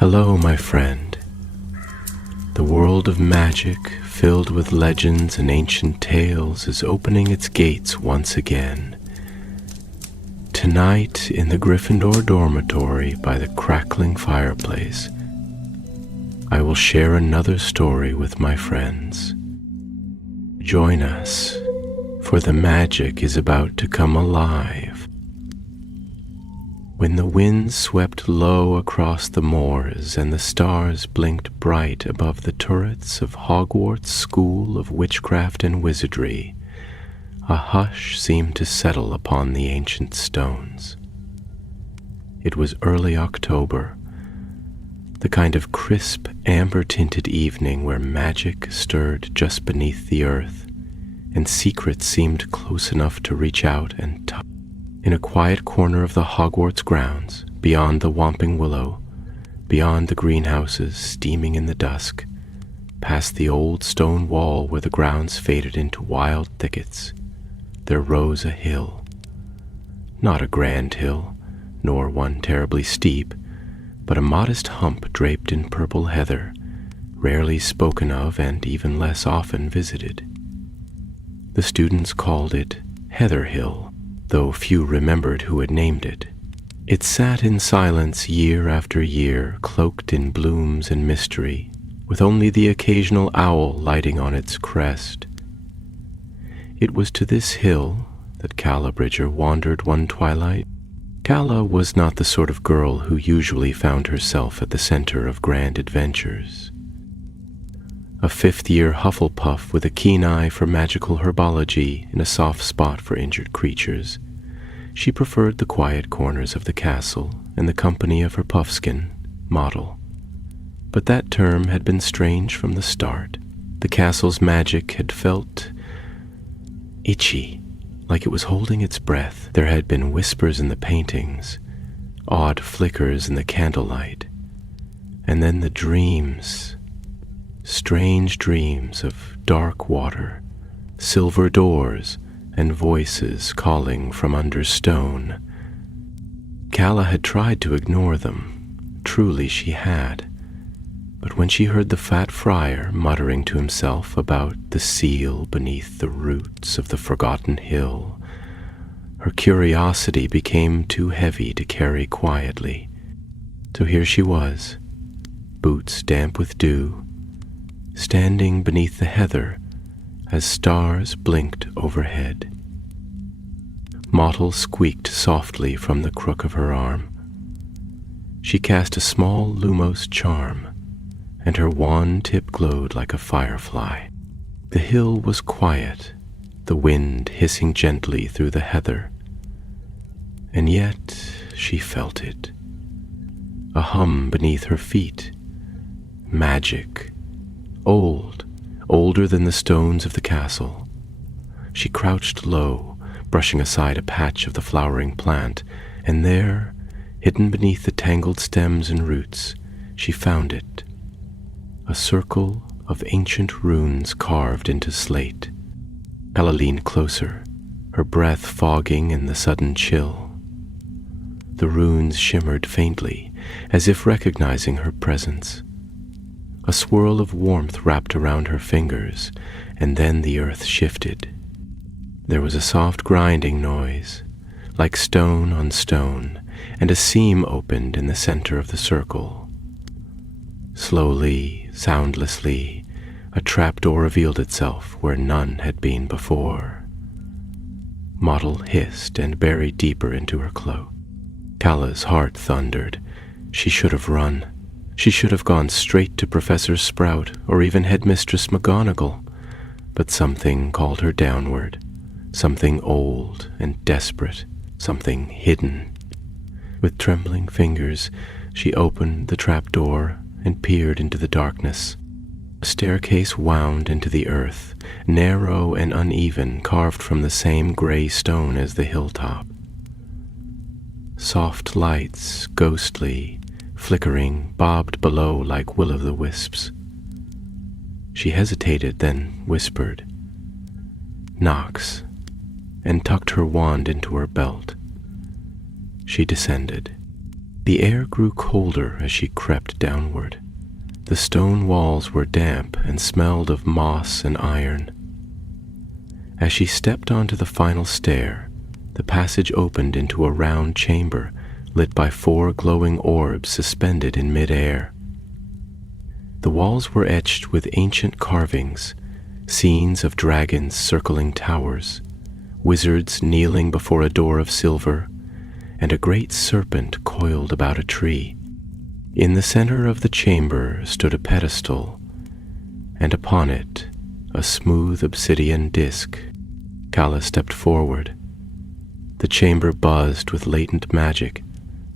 Hello, my friend. The world of magic, filled with legends and ancient tales, is opening its gates once again. Tonight, in the Gryffindor dormitory by the crackling fireplace, I will share another story with my friends. Join us, for the magic is about to come alive. When the wind swept low across the moors and the stars blinked bright above the turrets of Hogwarts School of Witchcraft and Wizardry, a hush seemed to settle upon the ancient stones. It was early October, the kind of crisp, amber-tinted evening where magic stirred just beneath the earth, and secrets seemed close enough to reach out and touch. In a quiet corner of the Hogwarts grounds, beyond the Whomping Willow, beyond the greenhouses steaming in the dusk, past the old stone wall where the grounds faded into wild thickets, there rose a hill. Not a grand hill, nor one terribly steep, but a modest hump draped in purple heather, rarely spoken of and even less often visited. The students called it Heather Hill, though few remembered who had named it. It sat in silence year after year, cloaked in blooms and mystery, with only the occasional owl lighting on its crest. It was to this hill that Calla Bridger wandered one twilight. Calla was not the sort of girl who usually found herself at the center of grand adventures. A fifth-year Hufflepuff with a keen eye for magical herbology and a soft spot for injured creatures, she preferred the quiet corners of the castle and the company of her puffskin, Model. But that term had been strange from the start. The castle's magic had felt itchy, like it was holding its breath. There had been whispers in the paintings, odd flickers in the candlelight, and then the dreams. Strange dreams of dark water, silver doors, and voices calling from under stone. Calla had tried to ignore them. Truly she had. But when she heard the fat friar muttering to himself about the seal beneath the roots of the forgotten hill, her curiosity became too heavy to carry quietly. So here she was, boots damp with dew, standing beneath the heather as stars blinked overhead. Mottle squeaked softly from the crook of her arm. She cast a small Lumos charm, and her wand tip glowed like a firefly. The hill was quiet, the wind hissing gently through the heather, and yet she felt it. A hum beneath her feet. Magic. Older than the stones of the castle. She crouched low, brushing aside a patch of the flowering plant, and there, hidden beneath the tangled stems and roots, she found it. A circle of ancient runes carved into slate. Calla leaned closer, her breath fogging in the sudden chill. The runes shimmered faintly, as if recognizing her presence. A swirl of warmth wrapped around her fingers, and then the earth shifted. There was a soft grinding noise, like stone on stone, and a seam opened in the center of the circle. Slowly, soundlessly, a trapdoor revealed itself where none had been before. Mottle hissed and buried deeper into her cloak. Calla's heart thundered. She should have run. She should have gone straight to Professor Sprout or even Headmistress McGonagall, but something called her downward, something old and desperate, something hidden. With trembling fingers, she opened the trapdoor and peered into the darkness. A staircase wound into the earth, narrow and uneven, carved from the same gray stone as the hilltop. Soft lights, ghostly, flickering, bobbed below like will-o'-the-wisps. She hesitated, then whispered, "Knox," and tucked her wand into her belt. She descended. The air grew colder as she crept downward. The stone walls were damp and smelled of moss and iron. As she stepped onto the final stair, the passage opened into a round chamber lit by 4 glowing orbs suspended in mid-air. The walls were etched with ancient carvings, scenes of dragons circling towers, wizards kneeling before a door of silver, and a great serpent coiled about a tree. In the center of the chamber stood a pedestal, and upon it a smooth obsidian disc. Kala stepped forward. The chamber buzzed with latent magic,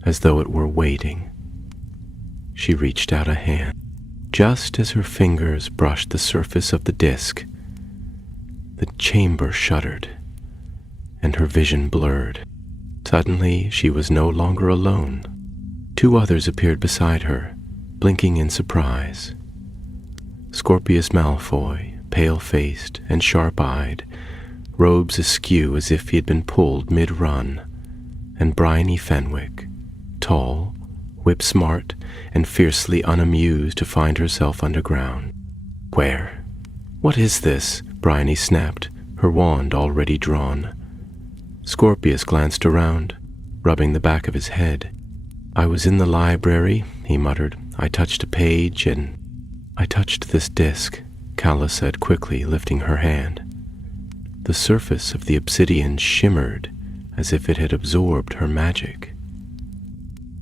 as though it were waiting. She reached out a hand. Just as her fingers brushed the surface of the disc, the chamber shuddered, and her vision blurred. Suddenly, she was no longer alone. 2 others appeared beside her, blinking in surprise. Scorpius Malfoy, pale-faced and sharp-eyed, robes askew as if he had been pulled mid-run, and Bryony Fenwick, tall, whip-smart, and fiercely unamused to find herself underground. "Where? What is this?" Bryony snapped, her wand already drawn. Scorpius glanced around, rubbing the back of his head. "I was in the library," he muttered. "I touched a page and I touched this disc," Kala said quickly, lifting her hand. The surface of the obsidian shimmered as if it had absorbed her magic.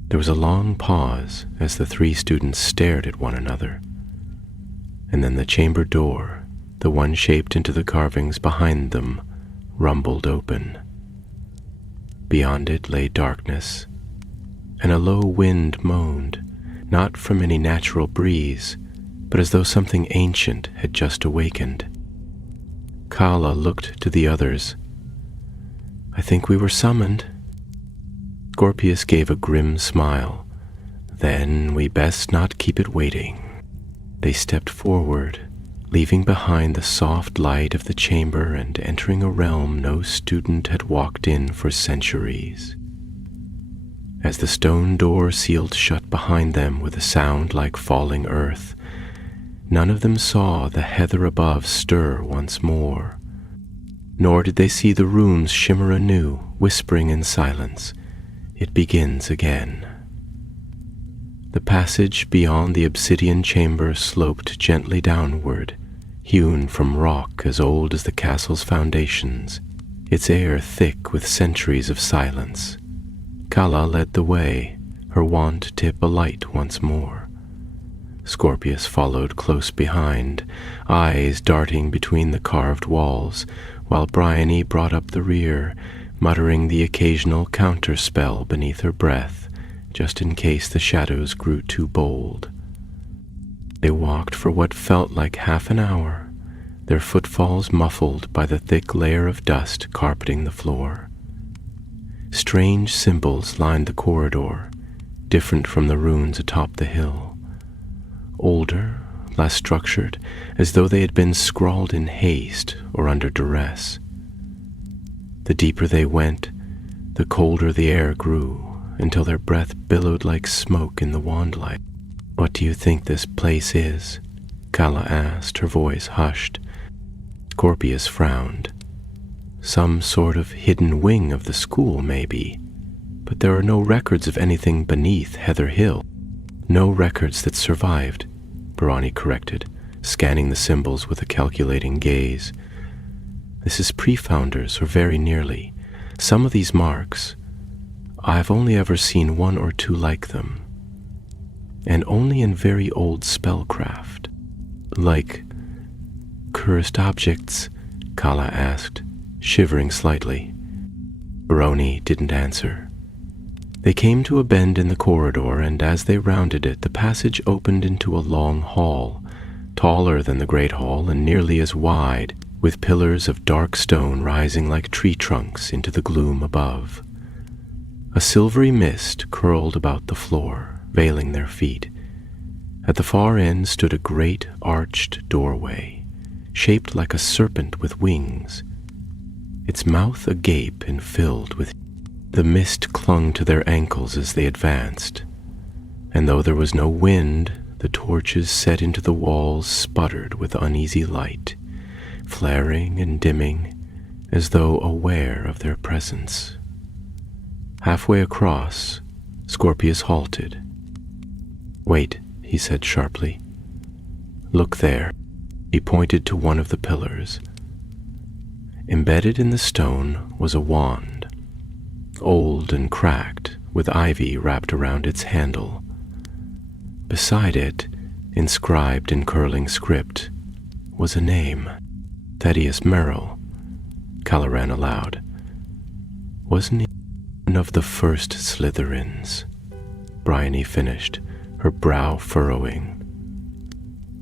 There was a long pause as the 3 students stared at one another, and then the chamber door, the one shaped into the carvings behind them, rumbled open. Beyond it lay darkness, and a low wind moaned, not from any natural breeze, but as though something ancient had just awakened. Kala looked to the others. "I think we were summoned." Scorpius gave a grim smile. "Then we best not keep it waiting." They stepped forward, leaving behind the soft light of the chamber and entering a realm no student had walked in for centuries. As the stone door sealed shut behind them with a sound like falling earth, none of them saw the heather above stir once more, nor did they see the runes shimmer anew, whispering in silence, "It begins again." The passage beyond the obsidian chamber sloped gently downward, hewn from rock as old as the castle's foundations, its air thick with centuries of silence. Kala led the way, her wand tip alight once more. Scorpius followed close behind, eyes darting between the carved walls, while Bryony brought up the rear, muttering the occasional counterspell beneath her breath, just in case the shadows grew too bold. They walked for what felt like half an hour, their footfalls muffled by the thick layer of dust carpeting the floor. Strange symbols lined the corridor, different from the runes atop the hill. Older, less structured, as though they had been scrawled in haste or under duress. The deeper they went, the colder the air grew, until their breath billowed like smoke in the wandlight. "What do you think this place is?" Kala asked, her voice hushed. Scorpius frowned. "Some sort of hidden wing of the school, maybe, but there are no records of anything beneath Heather Hill." "No records that survived," Bryony corrected, scanning the symbols with a calculating gaze. "This is pre-founders, or very nearly. Some of these marks, I've only ever seen 1 or 2 like them, and only in very old spellcraft." "Like cursed objects?" Kala asked, shivering slightly. Bryony didn't answer. They came to a bend in the corridor, and as they rounded it, the passage opened into a long hall, taller than the Great Hall and nearly as wide, with pillars of dark stone rising like tree trunks into the gloom above. A silvery mist curled about the floor, veiling their feet. At the far end stood a great arched doorway, shaped like a serpent with wings, its mouth agape and filled with The mist clung to their ankles as they advanced, and though there was no wind, the torches set into the walls sputtered with uneasy light, flaring and dimming as though aware of their presence. Halfway across, Scorpius halted. "Wait," he said sharply. "Look there." He pointed to one of the pillars. Embedded in the stone was a wand, old and cracked, with ivy wrapped around its handle. Beside it, inscribed in curling script, was a name. Thaddeus Merrill. Calla ran aloud. "Wasn't he one of the first Slytherins?" Bryony finished, her brow furrowing.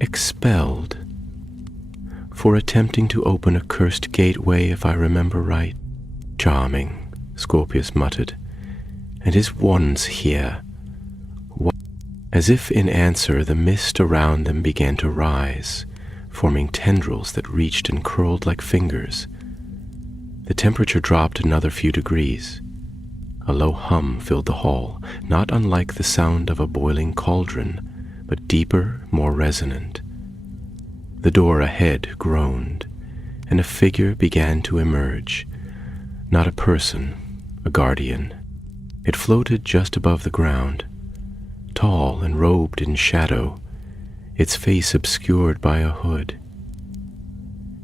"Expelled for attempting to open a cursed gateway, if I remember right." "Charming," Scorpius muttered. "And his wand's here." As if in answer, the mist around them began to rise, forming tendrils that reached and curled like fingers. The temperature dropped another few degrees. A low hum filled the hall, not unlike the sound of a boiling cauldron, but deeper, more resonant. The door ahead groaned, and a figure began to emerge. Not a person, a guardian. It floated just above the ground, tall and robed in shadow, its face obscured by a hood.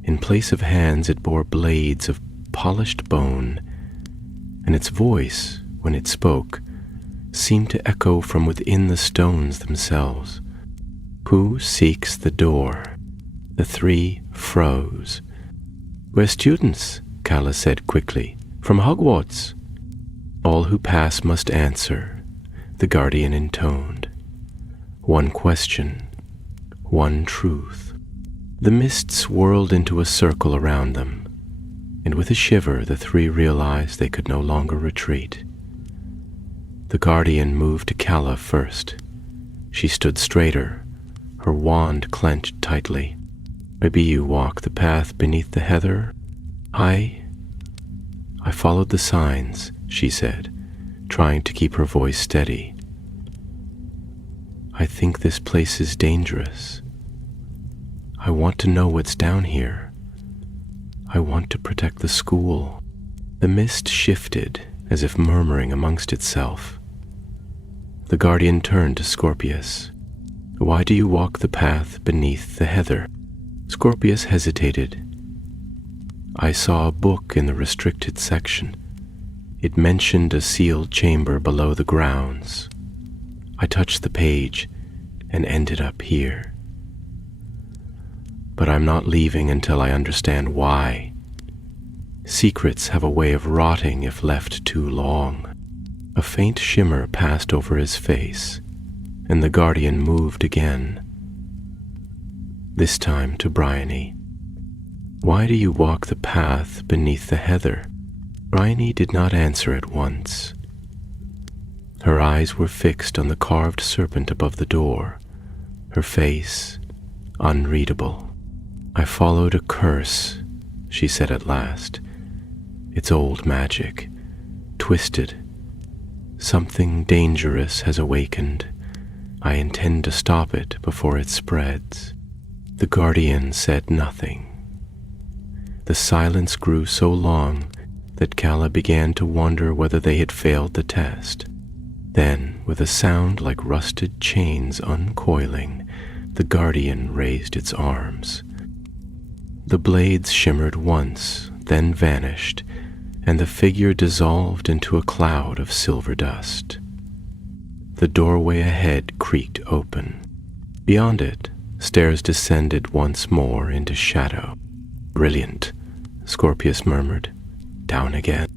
In place of hands, it bore blades of polished bone, and its voice, when it spoke, seemed to echo from within the stones themselves. "Who seeks the door?" The three froze. "We're students," Calla said quickly. "From Hogwarts." "All who pass must answer," the guardian intoned. "One question, one truth." The mist swirled into a circle around them, and with a shiver the three realized they could no longer retreat. The guardian moved to Calla first. She stood straighter, her wand clenched tightly. "Maybe you walk the path beneath the heather?" I followed the signs," she said, trying to keep her voice steady. "I think this place is dangerous. I want to know what's down here. I want to protect the school." The mist shifted, as if murmuring amongst itself. The guardian turned to Scorpius. "Why do you walk the path beneath the heather?" Scorpius hesitated. "I saw a book in the restricted section. It mentioned a sealed chamber below the grounds. I touched the page and ended up here. But I'm not leaving until I understand why. Secrets have a way of rotting if left too long." A faint shimmer passed over his face, and the guardian moved again, this time to Bryony. "Why do you walk the path beneath the heather?" Bryony did not answer at once. Her eyes were fixed on the carved serpent above the door, her face unreadable. "I followed a curse," she said at last. "It's old magic, twisted. Something dangerous has awakened. I intend to stop it before it spreads." The guardian said nothing. The silence grew so long that Calla began to wonder whether they had failed the test. Then, with a sound like rusted chains uncoiling, the guardian raised its arms. The blades shimmered once, then vanished, and the figure dissolved into a cloud of silver dust. The doorway ahead creaked open. Beyond it, stairs descended once more into shadow. "Brilliant," Scorpius murmured. "Down again."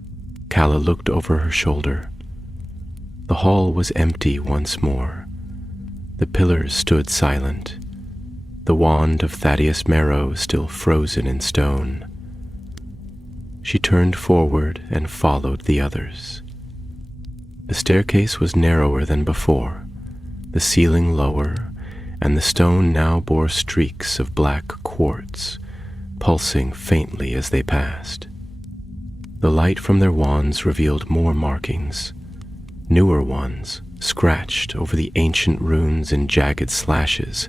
Calla looked over her shoulder. The hall was empty once more. The pillars stood silent, the wand of Thaddeus Merrill still frozen in stone. She turned forward and followed the others. The staircase was narrower than before, the ceiling lower, and the stone now bore streaks of black quartz, pulsing faintly as they passed. The light from their wands revealed more markings, newer ones, scratched over the ancient runes in jagged slashes,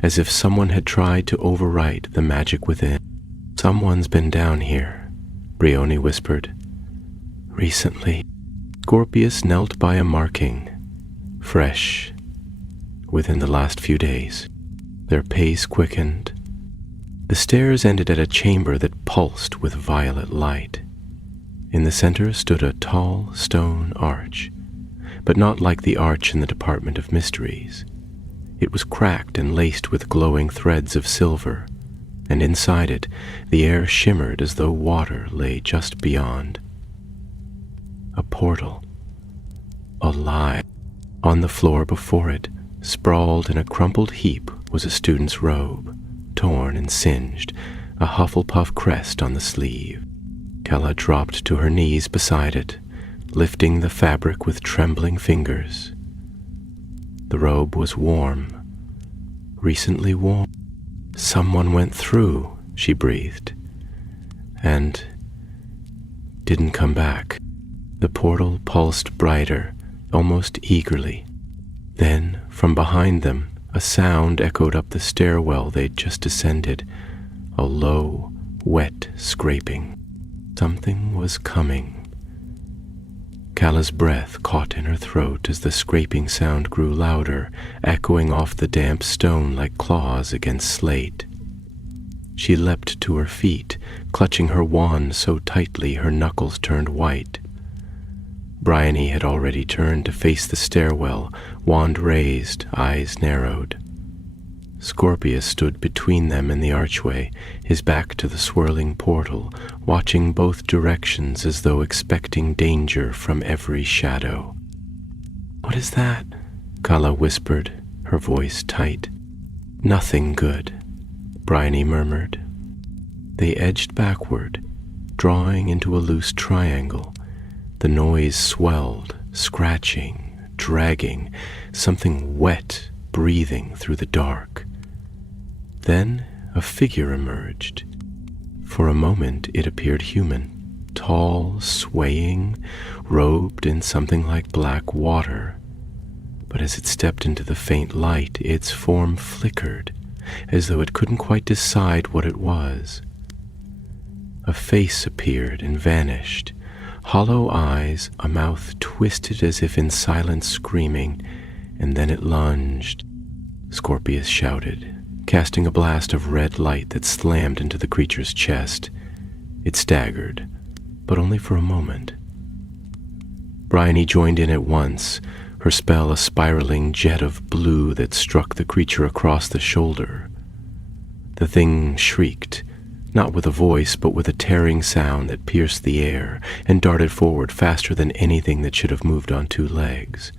as if someone had tried to overwrite the magic within. "Someone's been down here," Brioni whispered. "Recently." Scorpius knelt by a marking, fresh, within the last few days. Their pace quickened. The stairs ended at a chamber that pulsed with violet light. In the center stood a tall stone arch, but not like the arch in the Department of Mysteries. It was cracked and laced with glowing threads of silver, and inside it the air shimmered as though water lay just beyond. A portal, alive. On the floor before it, sprawled in a crumpled heap, was a student's robe, torn and singed, a Hufflepuff crest on the sleeve. Kella dropped to her knees beside it, lifting the fabric with trembling fingers. The robe was warm, recently worn. "Someone went through," she breathed, and didn't come back. The portal pulsed brighter, almost eagerly. Then, from behind them, a sound echoed up the stairwell they'd just ascended, a low, wet scraping. Something was coming. Calla's breath caught in her throat as the scraping sound grew louder, echoing off the damp stone like claws against slate. She leapt to her feet, clutching her wand so tightly her knuckles turned white. Bryony had already turned to face the stairwell, wand raised, eyes narrowed. Scorpius stood between them in the archway, his back to the swirling portal, watching both directions as though expecting danger from every shadow. "What is that?" Kala whispered, her voice tight. "Nothing good," Bryony murmured. They edged backward, drawing into a loose triangle. The noise swelled, scratching, dragging, something wet breathing through the dark. Then a figure emerged. For a moment it appeared human, tall, swaying, robed in something like black water. But as it stepped into the faint light, its form flickered, as though it couldn't quite decide what it was. A face appeared and vanished, hollow eyes, a mouth twisted as if in silent screaming, and then it lunged. Scorpius shouted, casting a blast of red light that slammed into the creature's chest. It staggered, but only for a moment. Bryony joined in at once, her spell a spiraling jet of blue that struck the creature across the shoulder. The thing shrieked, not with a voice, but with a tearing sound that pierced the air, and darted forward faster than anything that should have moved on two legs.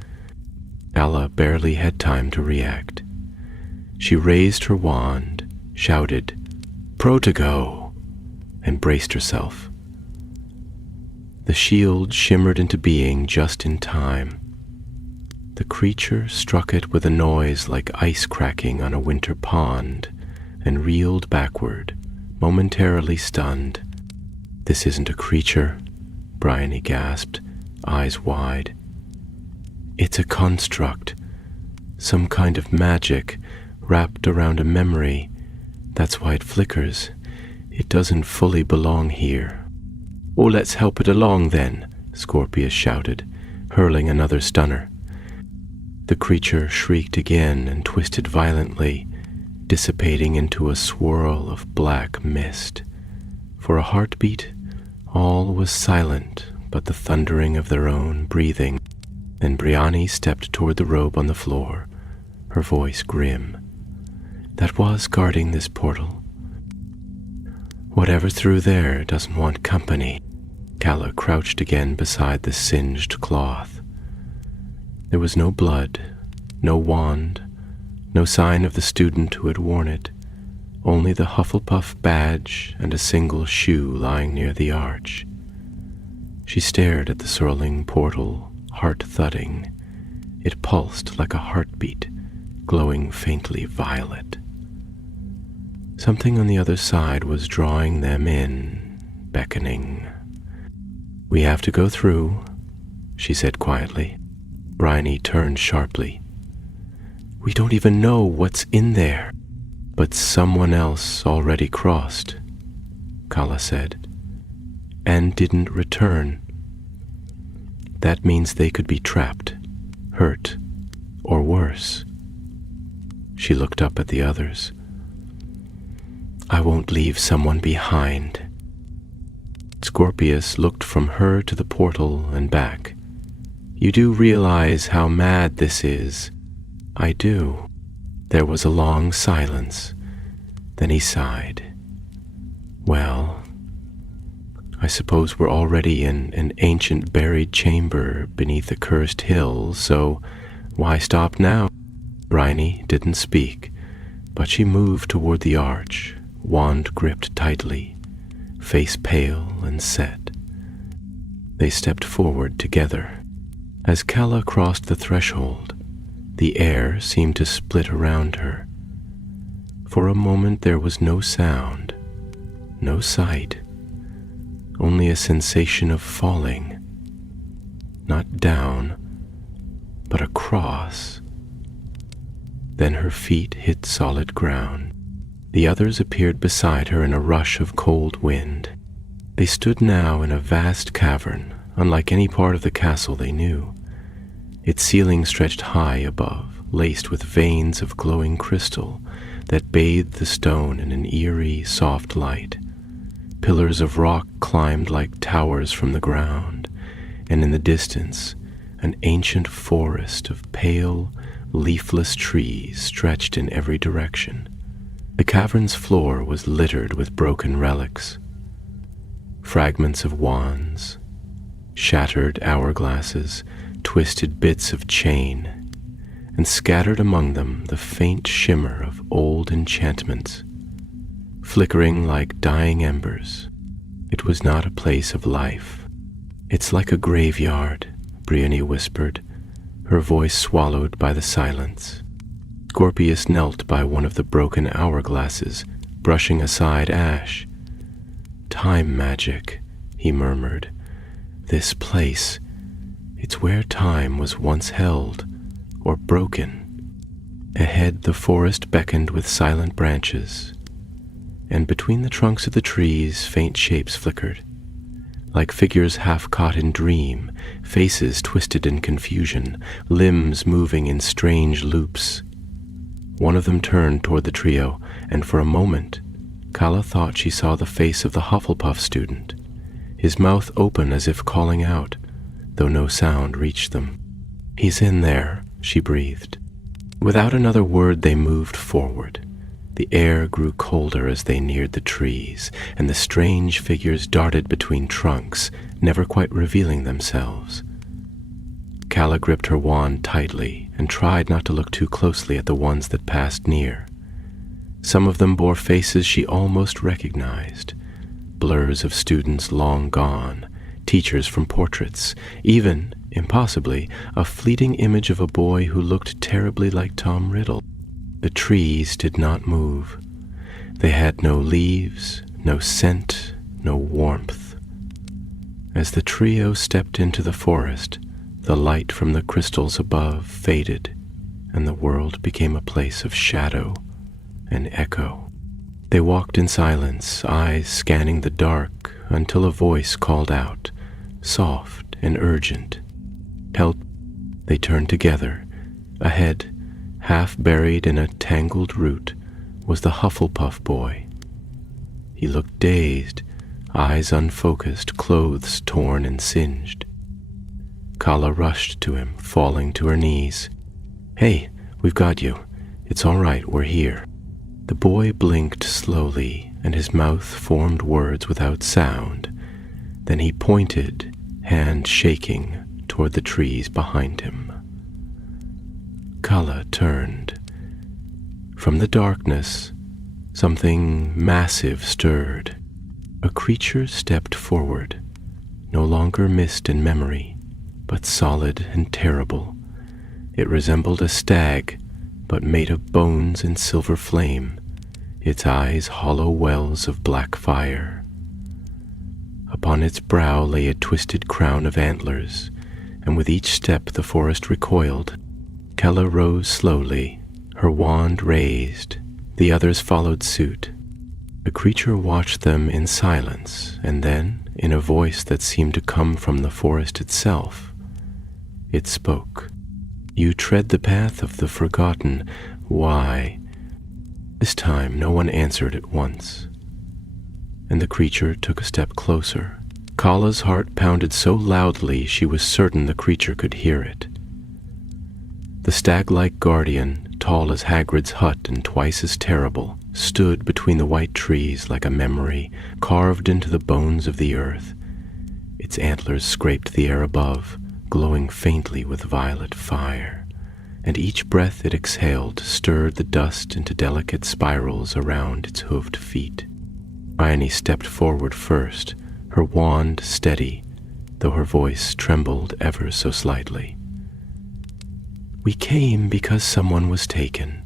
Ella barely had time to react. She raised her wand, shouted, "Protego!" and braced herself. The shield shimmered into being just in time. The creature struck it with a noise like ice cracking on a winter pond, and reeled backward, momentarily stunned. "This isn't a creature," Bryony gasped, eyes wide. "It's a construct, some kind of magic wrapped around a memory. That's why it flickers. It doesn't fully belong here." "Oh, let's help it along then," Scorpius shouted, hurling another stunner. The creature shrieked again and twisted violently, dissipating into a swirl of black mist. For a heartbeat, all was silent but the thundering of their own breathing. Then Briani stepped toward the robe on the floor, her voice grim. "That was guarding this portal. Whatever through there doesn't want company." Kala crouched again beside the singed cloth. There was no blood, no wand, no sign of the student who had worn it, only the Hufflepuff badge and a single shoe lying near the arch. She stared at the swirling portal, heart thudding. It pulsed like a heartbeat, glowing faintly violet. Something on the other side was drawing them in, beckoning. "We have to go through," she said quietly. Bryony turned sharply. "We don't even know what's in there." "But someone else already crossed," Kala said, "and didn't return. That means they could be trapped, hurt, or worse." She looked up at the others. "I won't leave someone behind." Scorpius looked from her to the portal and back. "You do realize how mad this is?" "I do." There was a long silence. Then he sighed. "Well, I suppose we're already in an ancient buried chamber beneath a cursed hill, so why stop now?" Bryony didn't speak, but she moved toward the arch, wand gripped tightly, face pale and set. They stepped forward together. As Kala crossed the threshold, the air seemed to split around her. For a moment there was no sound, no sight, only a sensation of falling, not down, but across. Then her feet hit solid ground. The others appeared beside her in a rush of cold wind. They stood now in a vast cavern, unlike any part of the castle they knew. Its ceiling stretched high above, laced with veins of glowing crystal that bathed the stone in an eerie, soft light. Pillars of rock climbed like towers from the ground, and in the distance, an ancient forest of pale, leafless trees stretched in every direction. The cavern's floor was littered with broken relics, fragments of wands, shattered hourglasses, twisted bits of chain, and scattered among them the faint shimmer of old enchantments, flickering like dying embers. It was not a place of life. "It's like a graveyard," Bryony whispered, her voice swallowed by the silence. Scorpius knelt by one of the broken hourglasses, brushing aside ash. "Time magic," he murmured. "This place, it's where time was once held, or broken." Ahead the forest beckoned with silent branches, and between the trunks of the trees faint shapes flickered, like figures half caught in dream, faces twisted in confusion, limbs moving in strange loops. One of them turned toward the trio, and for a moment, Kala thought she saw the face of the Hufflepuff student, his mouth open as if calling out, though no sound reached them. "He's in there," she breathed. Without another word they moved forward. The air grew colder as they neared the trees, and the strange figures darted between trunks, never quite revealing themselves. Kala gripped her wand tightly and tried not to look too closely at the ones that passed near. Some of them bore faces she almost recognized, blurs of students long gone, teachers from portraits, even, impossibly, a fleeting image of a boy who looked terribly like Tom Riddle. The trees did not move. They had no leaves, no scent, no warmth. As the trio stepped into the forest, the light from the crystals above faded, and the world became a place of shadow and echo. They walked in silence, eyes scanning the dark, until a voice called out, soft and urgent, "Help!" They turned together. Ahead, half buried in a tangled root, was the Hufflepuff boy. He looked dazed, eyes unfocused, clothes torn and singed. Kala rushed to him, falling to her knees. "Hey, we've got you. It's all right, we're here." The boy blinked slowly, and his mouth formed words without sound. Then he pointed, hand shaking, toward the trees behind him. Kala turned. From the darkness, something massive stirred. A creature stepped forward, no longer mist in memory, but solid and terrible. It resembled a stag, but made of bones and silver flame, its eyes hollow wells of black fire. Upon its brow lay a twisted crown of antlers, and with each step the forest recoiled. Kella rose slowly, her wand raised. The others followed suit. The creature watched them in silence, and then, in a voice that seemed to come from the forest itself, it spoke. "You tread the path of the forgotten. Why?" This time no one answered at once, and the creature took a step closer. Kalla's heart pounded so loudly she was certain the creature could hear it. The stag-like guardian, tall as Hagrid's hut and twice as terrible, stood between the white trees like a memory carved into the bones of the earth. Its antlers scraped the air above, glowing faintly with violet fire, and each breath it exhaled stirred the dust into delicate spirals around its hoofed feet. Hermione stepped forward first, her wand steady, though her voice trembled ever so slightly. "We came because someone was taken.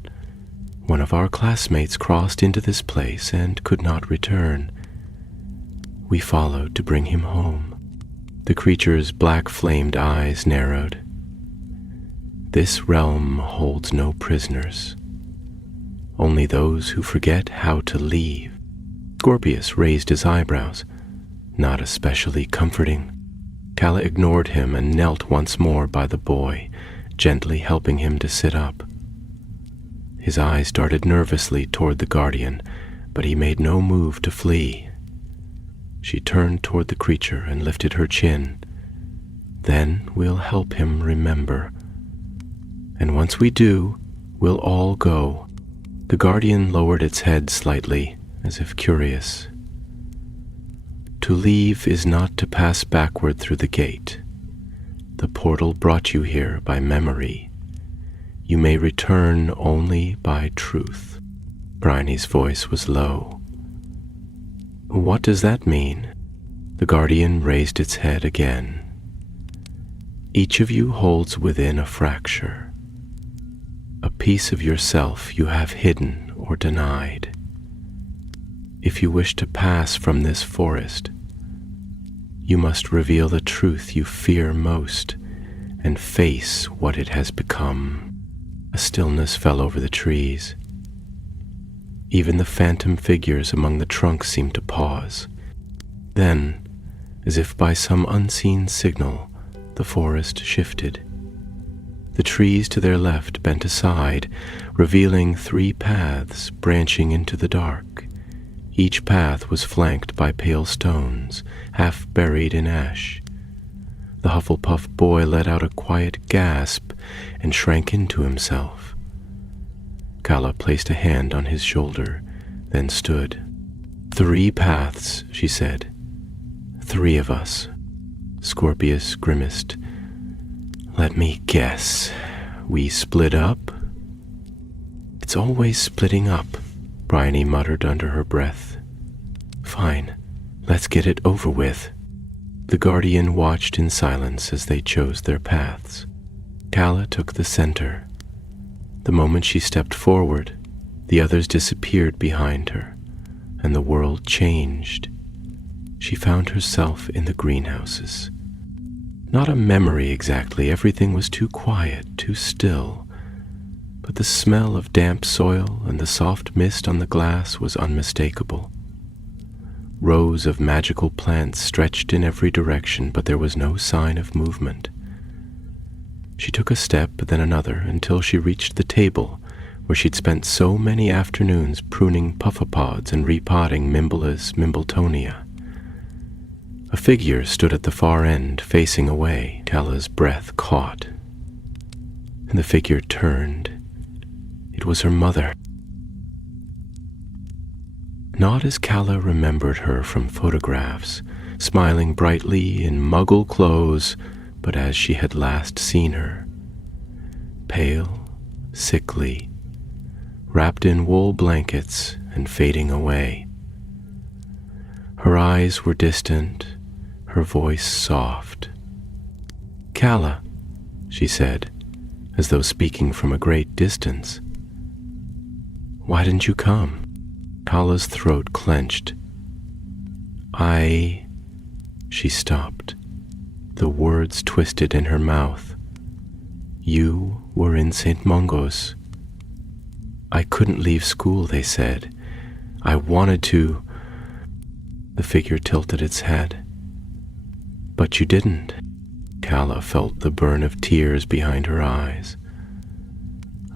One of our classmates crossed into this place and could not return. We followed to bring him home." The creature's black-flamed eyes narrowed. "This realm holds no prisoners, only those who forget how to leave." Scorpius raised his eyebrows. "Not especially comforting." Kalla ignored him and knelt once more by the boy, gently helping him to sit up. His eyes darted nervously toward the guardian, but he made no move to flee. She turned toward the creature and lifted her chin. "Then we'll help him remember. And once we do, we'll all go." The guardian lowered its head slightly, as if curious. "To leave is not to pass backward through the gate. The portal brought you here by memory. You may return only by truth." Hermione's voice was low. "What does that mean?" The guardian raised its head again. "Each of you holds within a fracture, a piece of yourself you have hidden or denied. If you wish to pass from this forest, you must reveal the truth you fear most and face what it has become." A stillness fell over the trees. Even the phantom figures among the trunks seemed to pause. Then, as if by some unseen signal, the forest shifted. The trees to their left bent aside, revealing 3 paths branching into the dark. Each path was flanked by pale stones, half buried in ash. The Hufflepuff boy let out a quiet gasp and shrank into himself. Kalla placed a hand on his shoulder, then stood. "3 paths," she said. "3 of us." Scorpius grimaced. "Let me guess. We split up?" "It's always splitting up," Bryony muttered under her breath. "Fine, let's get it over with." The guardian watched in silence as they chose their paths. Kalla took the center. The moment she stepped forward, the others disappeared behind her, and the world changed. She found herself in the greenhouses. Not a memory exactly, everything was too quiet, too still, but the smell of damp soil and the soft mist on the glass was unmistakable. Rows of magical plants stretched in every direction, but there was no sign of movement. She took a step, then another, until she reached the table where she'd spent so many afternoons pruning puffapods and repotting Mimblus Mimbletonia. A figure stood at the far end, facing away. Kalla's breath caught, and the figure turned. It was her mother. Not as Kalla remembered her from photographs, smiling brightly in Muggle clothes, but as she had last seen her. Pale, sickly, wrapped in wool blankets and fading away. Her eyes were distant, her voice soft. "Kalla," she said, as though speaking from a great distance. "Why didn't you come?" Kalla's throat clenched. She stopped, the words twisted in her mouth. You were in St. Mungo's. I couldn't leave school, they said. I wanted to. The figure tilted its head. But you didn't. Calla felt the burn of tears behind her eyes.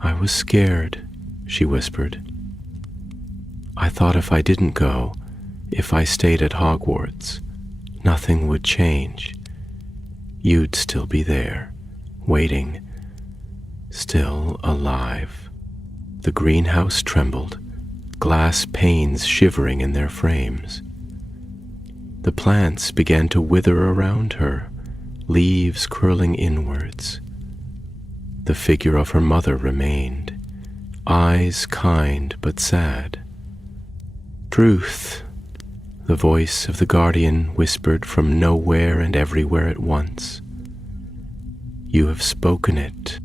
I was scared, she whispered. I thought if I didn't go, if I stayed at Hogwarts, nothing would change. You'd still be there, waiting, still alive. The greenhouse trembled, glass panes shivering in their frames. The plants began to wither around her, leaves curling inwards. The figure of her mother remained, eyes kind but sad. Truth, the voice of the guardian whispered from nowhere and everywhere at once. You have spoken it.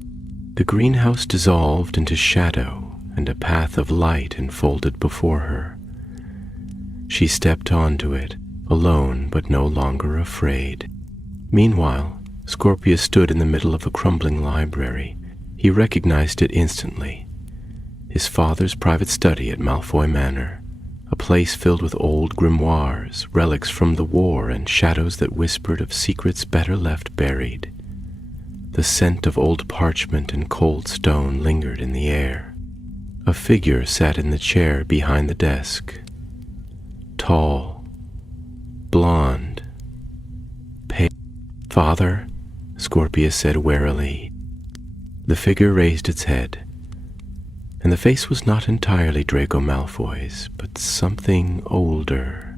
The greenhouse dissolved into shadow, and a path of light unfolded before her. She stepped onto it, alone but no longer afraid. Meanwhile, Scorpius stood in the middle of a crumbling library. He recognized it instantly. His father's private study at Malfoy Manor, a place filled with old grimoires, relics from the war, and shadows that whispered of secrets better left buried. The scent of old parchment and cold stone lingered in the air. A figure sat in the chair behind the desk. Tall, blonde, pale. Father, Scorpius said warily. The figure raised its head, and the face was not entirely Draco Malfoy's, but something older,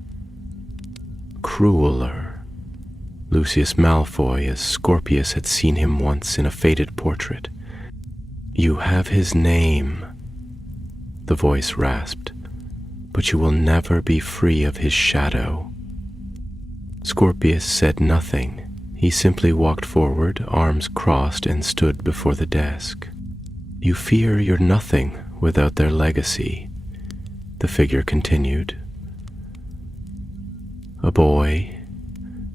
crueler. Lucius Malfoy, as Scorpius had seen him once in a faded portrait. You have his name, the voice rasped, but you will never be free of his shadow. Scorpius said nothing. He simply walked forward, arms crossed, and stood before the desk. You fear you're nothing without their legacy, the figure continued. A boy,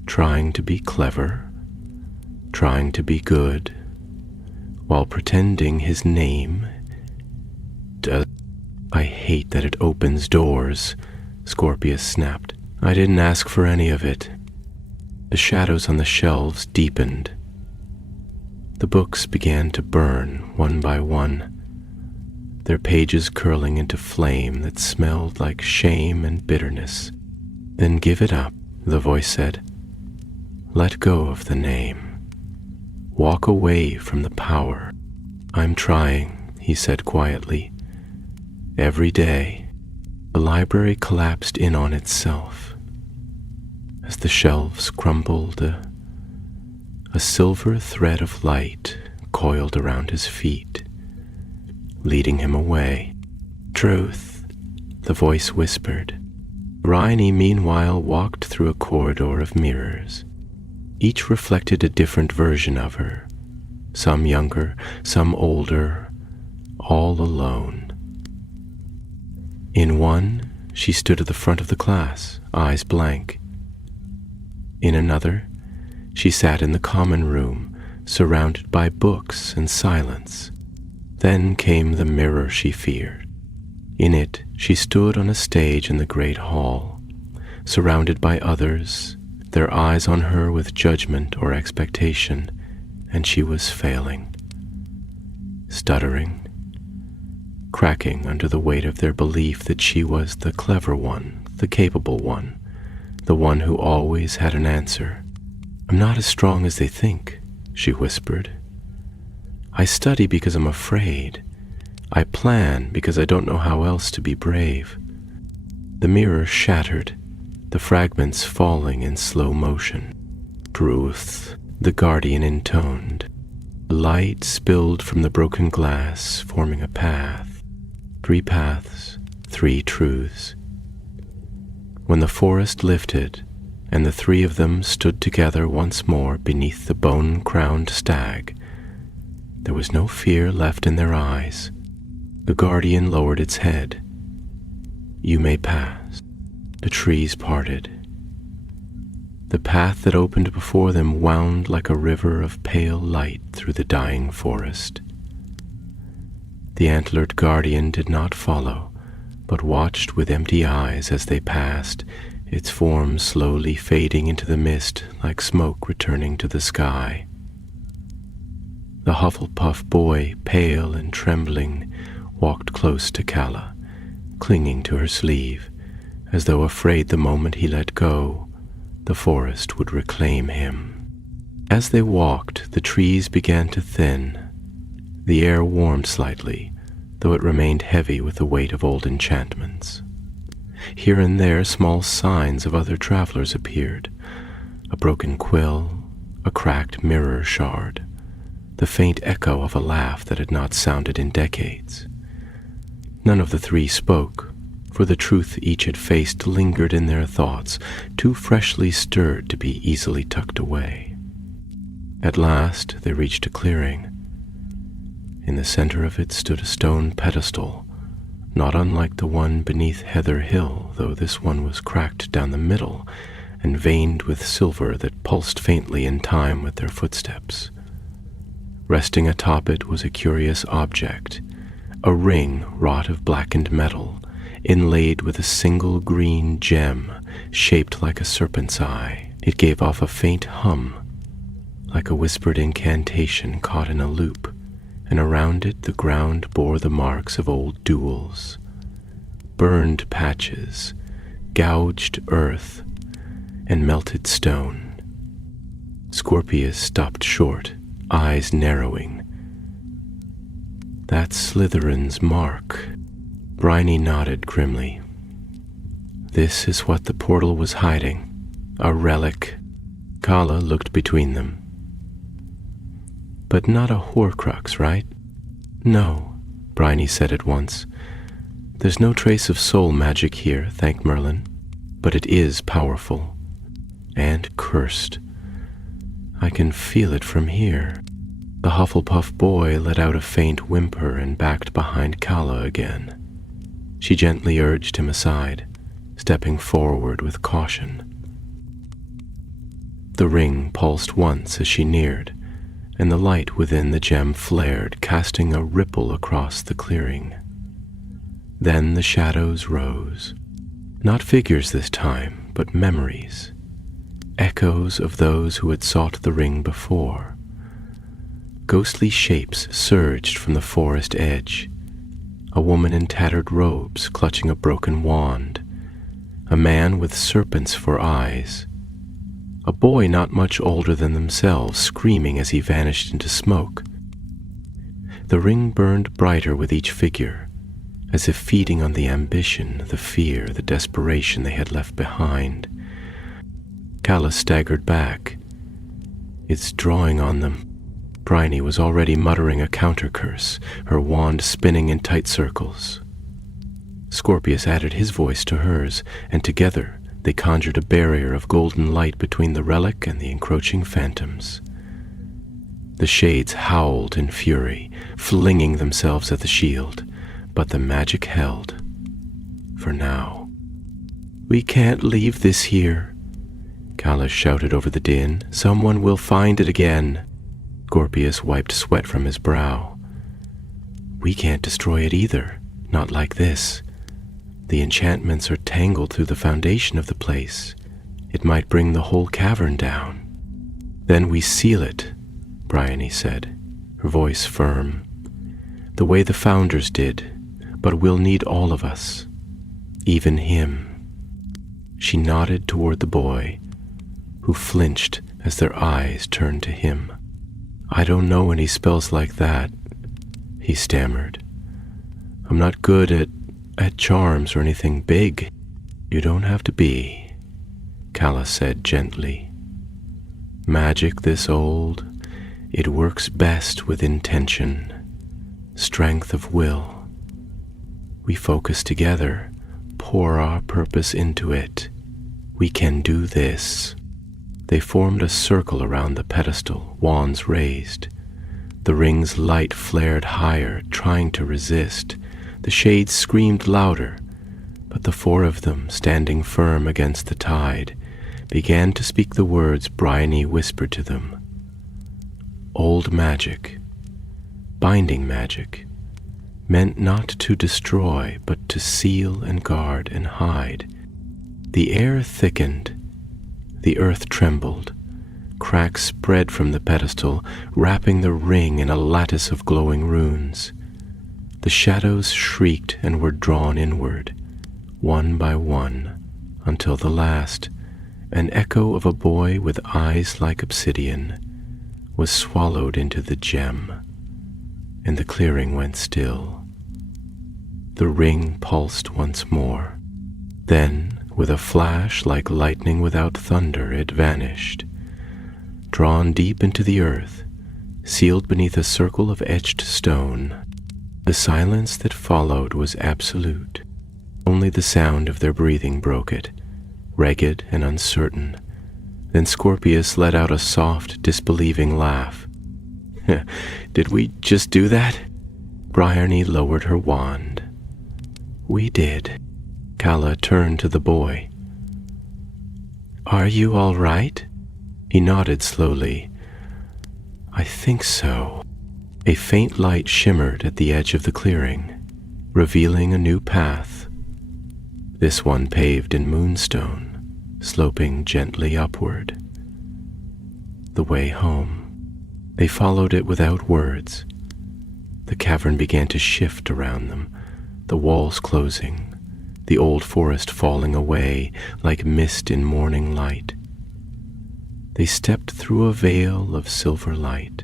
trying to be clever, trying to be good, while pretending his name does. I hate that it opens doors, Scorpius snapped. I didn't ask for any of it. The shadows on the shelves deepened. The books began to burn one by one, their pages curling into flame that smelled like shame and bitterness. Then give it up, the voice said. Let go of the name. Walk away from the power. I'm trying, he said quietly. Every day, the library collapsed in on itself. As the shelves crumbled, a silver thread of light coiled around his feet, leading him away. Truth, the voice whispered. Hermione, meanwhile, walked through a corridor of mirrors. Each reflected a different version of her, some younger, some older, all alone. In one, she stood at the front of the class, eyes blank. In another, she sat in the common room, surrounded by books and silence. Then came the mirror she feared. In it, she stood on a stage in the great hall, surrounded by others, their eyes on her with judgment or expectation, and she was failing, stuttering, cracking under the weight of their belief that she was the clever one, the capable one, the one who always had an answer. I'm not as strong as they think, she whispered. I study because I'm afraid. I plan because I don't know how else to be brave. The mirror shattered, the fragments falling in slow motion. Truth, the guardian intoned. Light spilled from the broken glass, forming a path. 3 paths, 3 truths. When the forest lifted, and the 3 of them stood together once more beneath the bone-crowned stag, there was no fear left in their eyes. The guardian lowered its head. You may pass. The trees parted. The path that opened before them wound like a river of pale light through the dying forest. The antlered guardian did not follow, but watched with empty eyes as they passed, its form slowly fading into the mist like smoke returning to the sky. The Hufflepuff boy, pale and trembling, walked close to Calla, clinging to her sleeve, as though afraid the moment he let go, the forest would reclaim him. As they walked, the trees began to thin. The air warmed slightly, though it remained heavy with the weight of old enchantments. Here and there small signs of other travelers appeared, a broken quill, a cracked mirror shard, the faint echo of a laugh that had not sounded in decades. None of the three spoke, for the truth each had faced lingered in their thoughts, too freshly stirred to be easily tucked away. At last they reached a clearing. In the center of it stood a stone pedestal, not unlike the one beneath Heather Hill, though this one was cracked down the middle and veined with silver that pulsed faintly in time with their footsteps. Resting atop it was a curious object, a ring wrought of blackened metal, inlaid with a single green gem shaped like a serpent's eye. It gave off a faint hum, like a whispered incantation caught in a loop, and around it the ground bore the marks of old duels, burned patches, gouged earth, and melted stone. Scorpius stopped short, eyes narrowing. "That's Slytherin's mark." Bryony nodded grimly. "This is what the portal was hiding, a relic." Calla looked between them. "But not a Horcrux, right?" "No," Bryony said at once. "There's no trace of soul magic here, thank Merlin, but it is powerful. And cursed. I can feel it from here." The Hufflepuff boy let out a faint whimper and backed behind Calla again. She gently urged him aside, stepping forward with caution. The ring pulsed once as she neared, and the light within the gem flared, casting a ripple across the clearing. Then the shadows rose. Not figures this time, but memories. Echoes of those who had sought the ring before. Ghostly shapes surged from the forest edge. A woman in tattered robes clutching a broken wand. A man with serpents for eyes. A boy not much older than themselves screaming as he vanished into smoke. The ring burned brighter with each figure, as if feeding on the ambition, the fear, the desperation they had left behind. Calla staggered back. "It's drawing on them." Bryony was already muttering a counter-curse, her wand spinning in tight circles. Scorpius added his voice to hers, and together they conjured a barrier of golden light between the relic and the encroaching phantoms. The shades howled in fury, flinging themselves at the shield, but the magic held. For now. "We can't leave this here," Calla shouted over the din. "Someone will find it again." Scorpius wiped sweat from his brow. "We can't destroy it either, not like this. The enchantments are tangled through the foundation of the place. It might bring the whole cavern down." "Then we seal it," Bryony said, her voice firm. "The way the founders did, but we'll need all of us. Even him." She nodded toward the boy, who flinched as their eyes turned to him. "I don't know any spells like that," he stammered. "I'm not good at charms or anything big." "You don't have to be," Calla said gently. "Magic this old, it works best with intention, strength of will. We focus together, pour our purpose into it. We can do this." They formed a circle around the pedestal, wands raised. The ring's light flared higher, trying to resist. The shades screamed louder, but the four of them, standing firm against the tide, began to speak the words Bryony whispered to them. Old magic, binding magic, meant not to destroy, but to seal and guard and hide. The air thickened, the earth trembled, cracks spread from the pedestal, wrapping the ring in a lattice of glowing runes. The shadows shrieked and were drawn inward, one by one, until the last, an echo of a boy with eyes like obsidian, was swallowed into the gem, and the clearing went still. The ring pulsed once more. Then, with a flash like lightning without thunder, it vanished, drawn deep into the earth, sealed beneath a circle of etched stone. The silence that followed was absolute. Only the sound of their breathing broke it, ragged and uncertain. Then Scorpius let out a soft, disbelieving laugh. Did we just do that? Bryony lowered her wand. We did. Calla turned to the boy. Are you all right? He nodded slowly. I think so. A faint light shimmered at the edge of the clearing, revealing a new path. This one paved in moonstone, sloping gently upward. The way home. They followed it without words. The cavern began to shift around them, the walls closing, the old forest falling away like mist in morning light. They stepped through a veil of silver light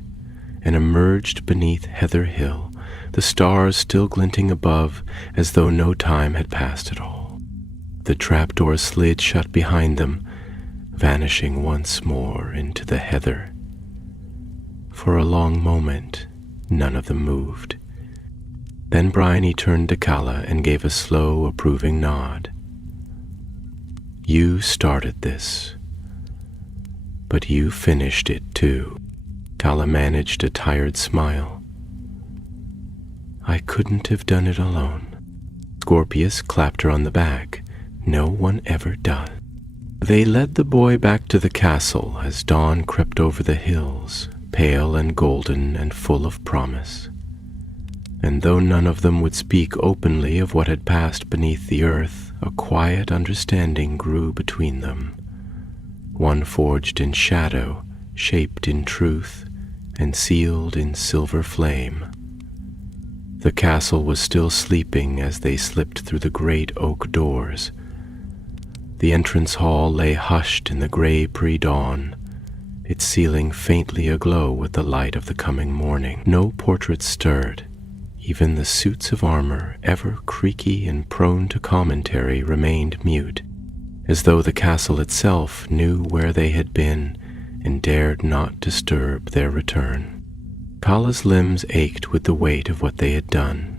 and emerged beneath Heather Hill, the stars still glinting above as though no time had passed at all. The trapdoor slid shut behind them, vanishing once more into the heather. For a long moment, none of them moved. Then Bryony turned to Calla and gave a slow, approving nod. You started this, but you finished it too. Calla managed a tired smile. I couldn't have done it alone. Scorpius clapped her on the back. No one ever does. They led the boy back to the castle as dawn crept over the hills, pale and golden and full of promise. And though none of them would speak openly of what had passed beneath the earth, a quiet understanding grew between them, one forged in shadow, shaped in truth, and sealed in silver flame. The castle was still sleeping as they slipped through the great oak doors. The entrance hall lay hushed in the gray pre-dawn, its ceiling faintly aglow with the light of the coming morning. No portraits stirred. Even the suits of armor, ever creaky and prone to commentary, remained mute, as though the castle itself knew where they had been and dared not disturb their return. Calla's limbs ached with the weight of what they had done.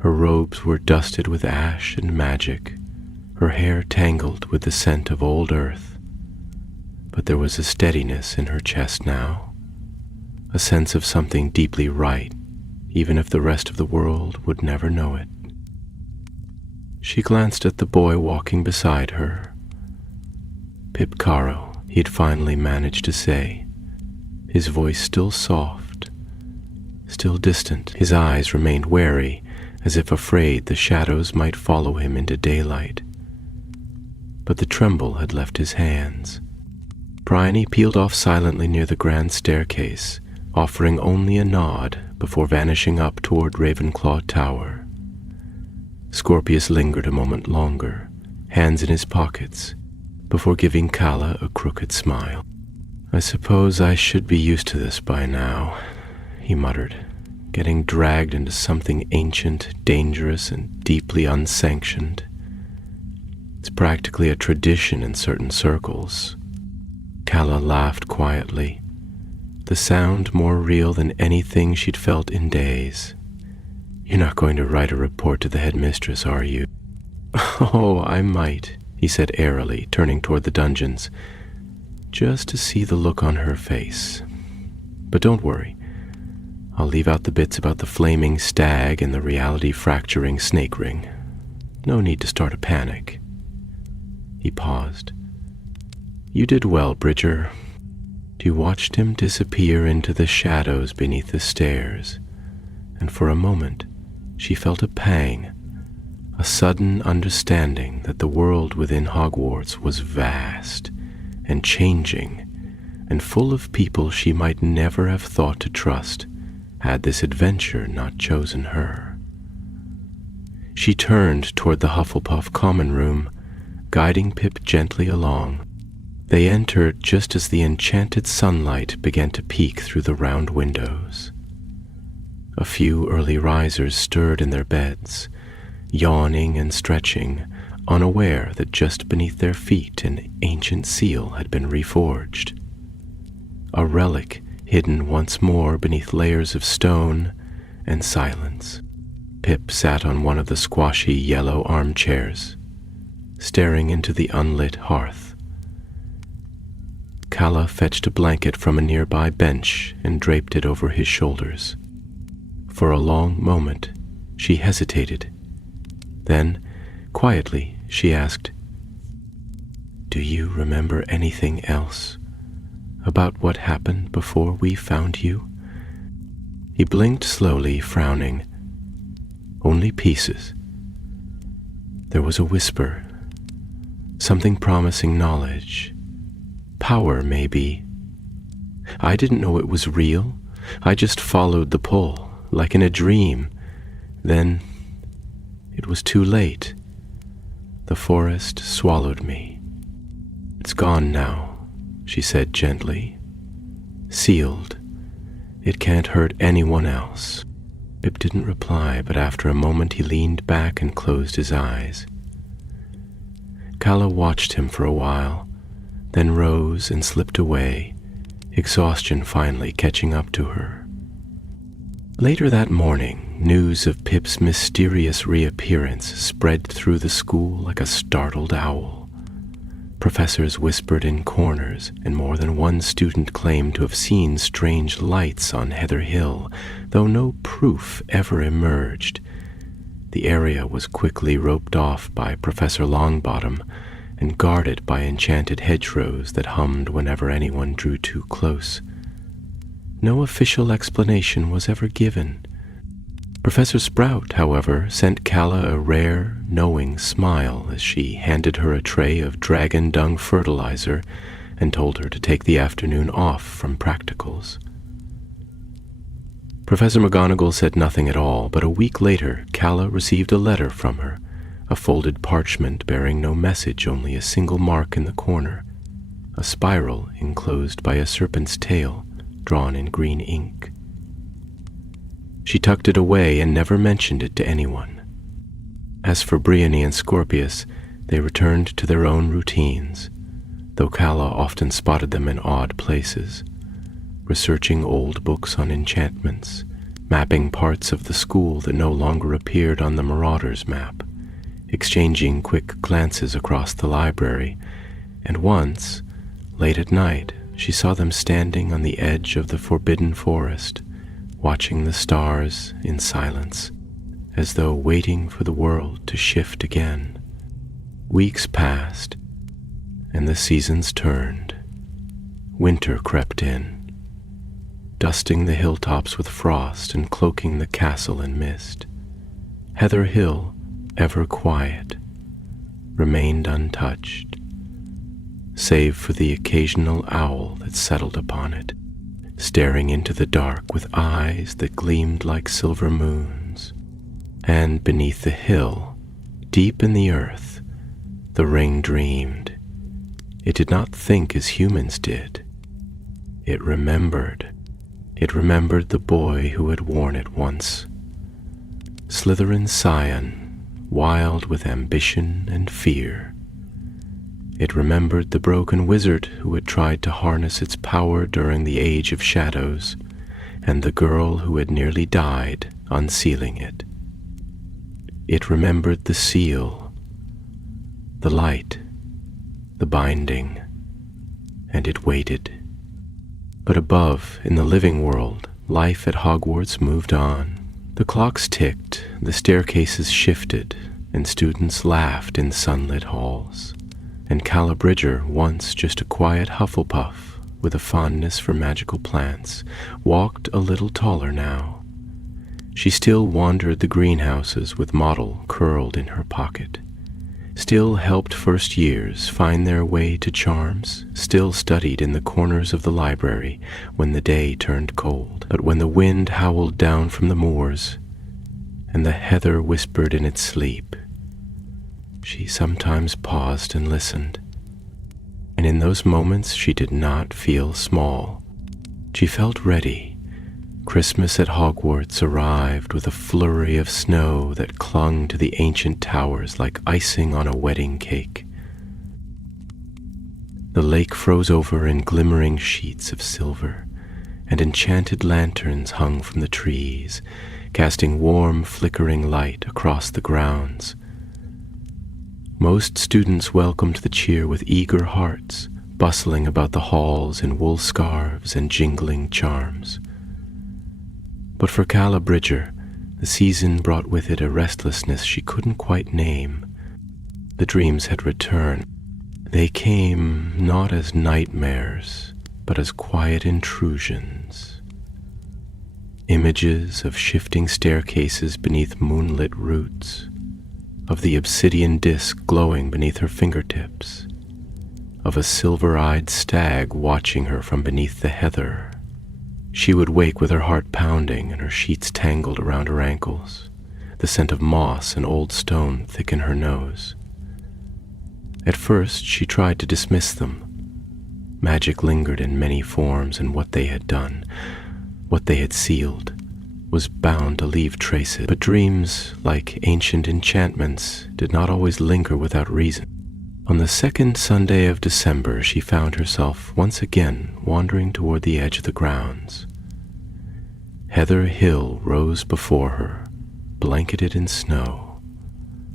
Her robes were dusted with ash and magic, her hair tangled with the scent of old earth. But there was a steadiness in her chest now, a sense of something deeply right, even if the rest of the world would never know it. She glanced at the boy walking beside her. Pip Caro, he had finally managed to say, his voice still soft, still distant. His eyes remained wary, as if afraid the shadows might follow him into daylight. But the tremble had left his hands. Bryony peeled off silently near the grand staircase, offering only a nod before vanishing up toward Ravenclaw Tower. Scorpius lingered a moment longer, hands in his pockets, before giving Calla a crooked smile. I suppose I should be used to this by now, he muttered, getting dragged into something ancient, dangerous, and deeply unsanctioned. It's practically a tradition in certain circles. Calla laughed quietly, the sound more real than anything she'd felt in days. You're not going to write a report to the headmistress, are you? Oh, I might, he said airily, turning toward the dungeons, just to see the look on her face. But don't worry. I'll leave out the bits about the flaming stag and the reality-fracturing snake ring. No need to start a panic. He paused. "You did well, Bridger." She watched him disappear into the shadows beneath the stairs, and for a moment she felt a pang, a sudden understanding that the world within Hogwarts was vast and changing and full of people she might never have thought to trust had this adventure not chosen her. She turned toward the Hufflepuff common room, guiding Pip gently along. They entered just as the enchanted sunlight began to peek through the round windows. A few early risers stirred in their beds, yawning and stretching, unaware that just beneath their feet an ancient seal had been reforged. A relic hidden once more beneath layers of stone and silence. Pip sat on one of the squashy yellow armchairs, staring into the unlit hearth. Calla fetched a blanket from a nearby bench and draped it over his shoulders. For a long moment, she hesitated. Then, quietly, she asked, "Do you remember anything else about what happened before we found you?" He blinked slowly, frowning. "Only pieces." There was a whisper, something promising knowledge. Power, maybe. I didn't know it was real. I just followed the pull, like in a dream. Then it was too late. The forest swallowed me. "It's gone now," she said gently. "Sealed. It can't hurt anyone else." Pip didn't reply, but after a moment he leaned back and closed his eyes. Calla watched him for a while, then rose and slipped away, exhaustion finally catching up to her. Later that morning, news of Pip's mysterious reappearance spread through the school like a startled owl. Professors whispered in corners, and more than one student claimed to have seen strange lights on Heather Hill, though no proof ever emerged. The area was quickly roped off by Professor Longbottom and guarded by enchanted hedgerows that hummed whenever anyone drew too close. No official explanation was ever given. Professor Sprout, however, sent Calla a rare, knowing smile as she handed her a tray of dragon dung fertilizer and told her to take the afternoon off from practicals. Professor McGonagall said nothing at all, but a week later, Calla received a letter from her, a folded parchment bearing no message, only a single mark in the corner, a spiral enclosed by a serpent's tail drawn in green ink. She tucked it away and never mentioned it to anyone. As for Briony and Scorpius, they returned to their own routines, though Calla often spotted them in odd places, researching old books on enchantments, mapping parts of the school that no longer appeared on the Marauders map, exchanging quick glances across the library, and once, late at night, she saw them standing on the edge of the forbidden forest, watching the stars in silence, as though waiting for the world to shift again. Weeks passed, and the seasons turned. Winter crept in, dusting the hilltops with frost and cloaking the castle in mist. Heather Hill, ever quiet, remained untouched, save for the occasional owl that settled upon it, staring into the dark with eyes that gleamed like silver moons. And beneath the hill, deep in the earth, the ring dreamed. It did not think as humans did. It remembered. It remembered the boy who had worn it once. Slytherin's scion, wild with ambition and fear. It remembered the broken wizard who had tried to harness its power during the Age of Shadows, and the girl who had nearly died unsealing it. It remembered the seal, the light, the binding, and it waited. But above, in the living world, life at Hogwarts moved on. The clocks ticked, the staircases shifted, and students laughed in sunlit halls. And Calla Bridger, once just a quiet Hufflepuff with a fondness for magical plants, walked a little taller now. She still wandered the greenhouses with Model curled in her pocket, still helped first years find their way to charms, still studied in the corners of the library when the day turned cold. But when the wind howled down from the moors and the heather whispered in its sleep, she sometimes paused and listened. And in those moments she did not feel small. She felt ready. Christmas at Hogwarts arrived with a flurry of snow that clung to the ancient towers like icing on a wedding cake. The lake froze over in glimmering sheets of silver, and enchanted lanterns hung from the trees, casting warm, flickering light across the grounds. Most students welcomed the cheer with eager hearts, bustling about the halls in wool scarves and jingling charms. But for Calla Bridger, the season brought with it a restlessness she couldn't quite name. The dreams had returned. They came not as nightmares, but as quiet intrusions. Images of shifting staircases beneath moonlit roots, of the obsidian disk glowing beneath her fingertips, of a silver-eyed stag watching her from beneath the heather. She would wake with her heart pounding and her sheets tangled around her ankles, the scent of moss and old stone thick in her nose. At first she tried to dismiss them. Magic lingered in many forms, and what they had done, what they had sealed, was bound to leave traces. But dreams, like ancient enchantments, did not always linger without reason. On the second Sunday of December, she found herself once again wandering toward the edge of the grounds. Heather Hill rose before her, blanketed in snow,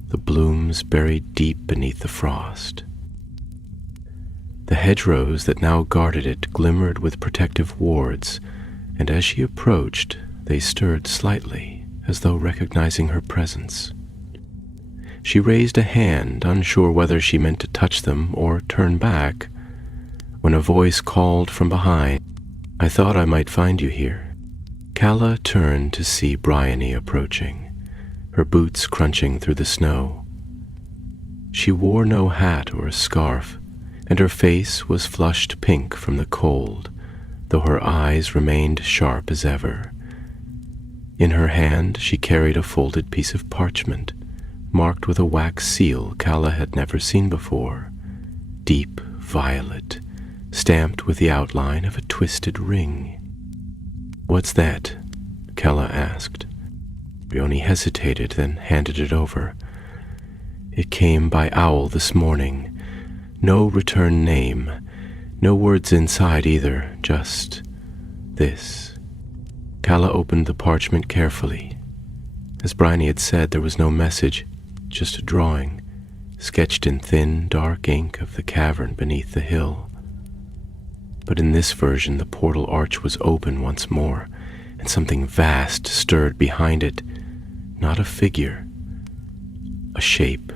the blooms buried deep beneath the frost. The hedgerows that now guarded it glimmered with protective wards, and as she approached, they stirred slightly, as though recognizing her presence. She raised a hand, unsure whether she meant to touch them or turn back, when a voice called from behind, "I thought I might find you here." Calla turned to see Bryony approaching, her boots crunching through the snow. She wore no hat or scarf, and her face was flushed pink from the cold, though her eyes remained sharp as ever. In her hand she carried a folded piece of parchment, marked with a wax seal Calla had never seen before, deep violet, stamped with the outline of a twisted ring. "What's that?" Calla asked. Bryony hesitated, then handed it over. "It came by owl this morning. No return name, no words inside either, just this." Calla opened the parchment carefully. As Bryony had said, there was no message, just a drawing, sketched in thin, dark ink of the cavern beneath the hill. But in this version, the portal arch was open once more, and something vast stirred behind it. Not a figure, a shape,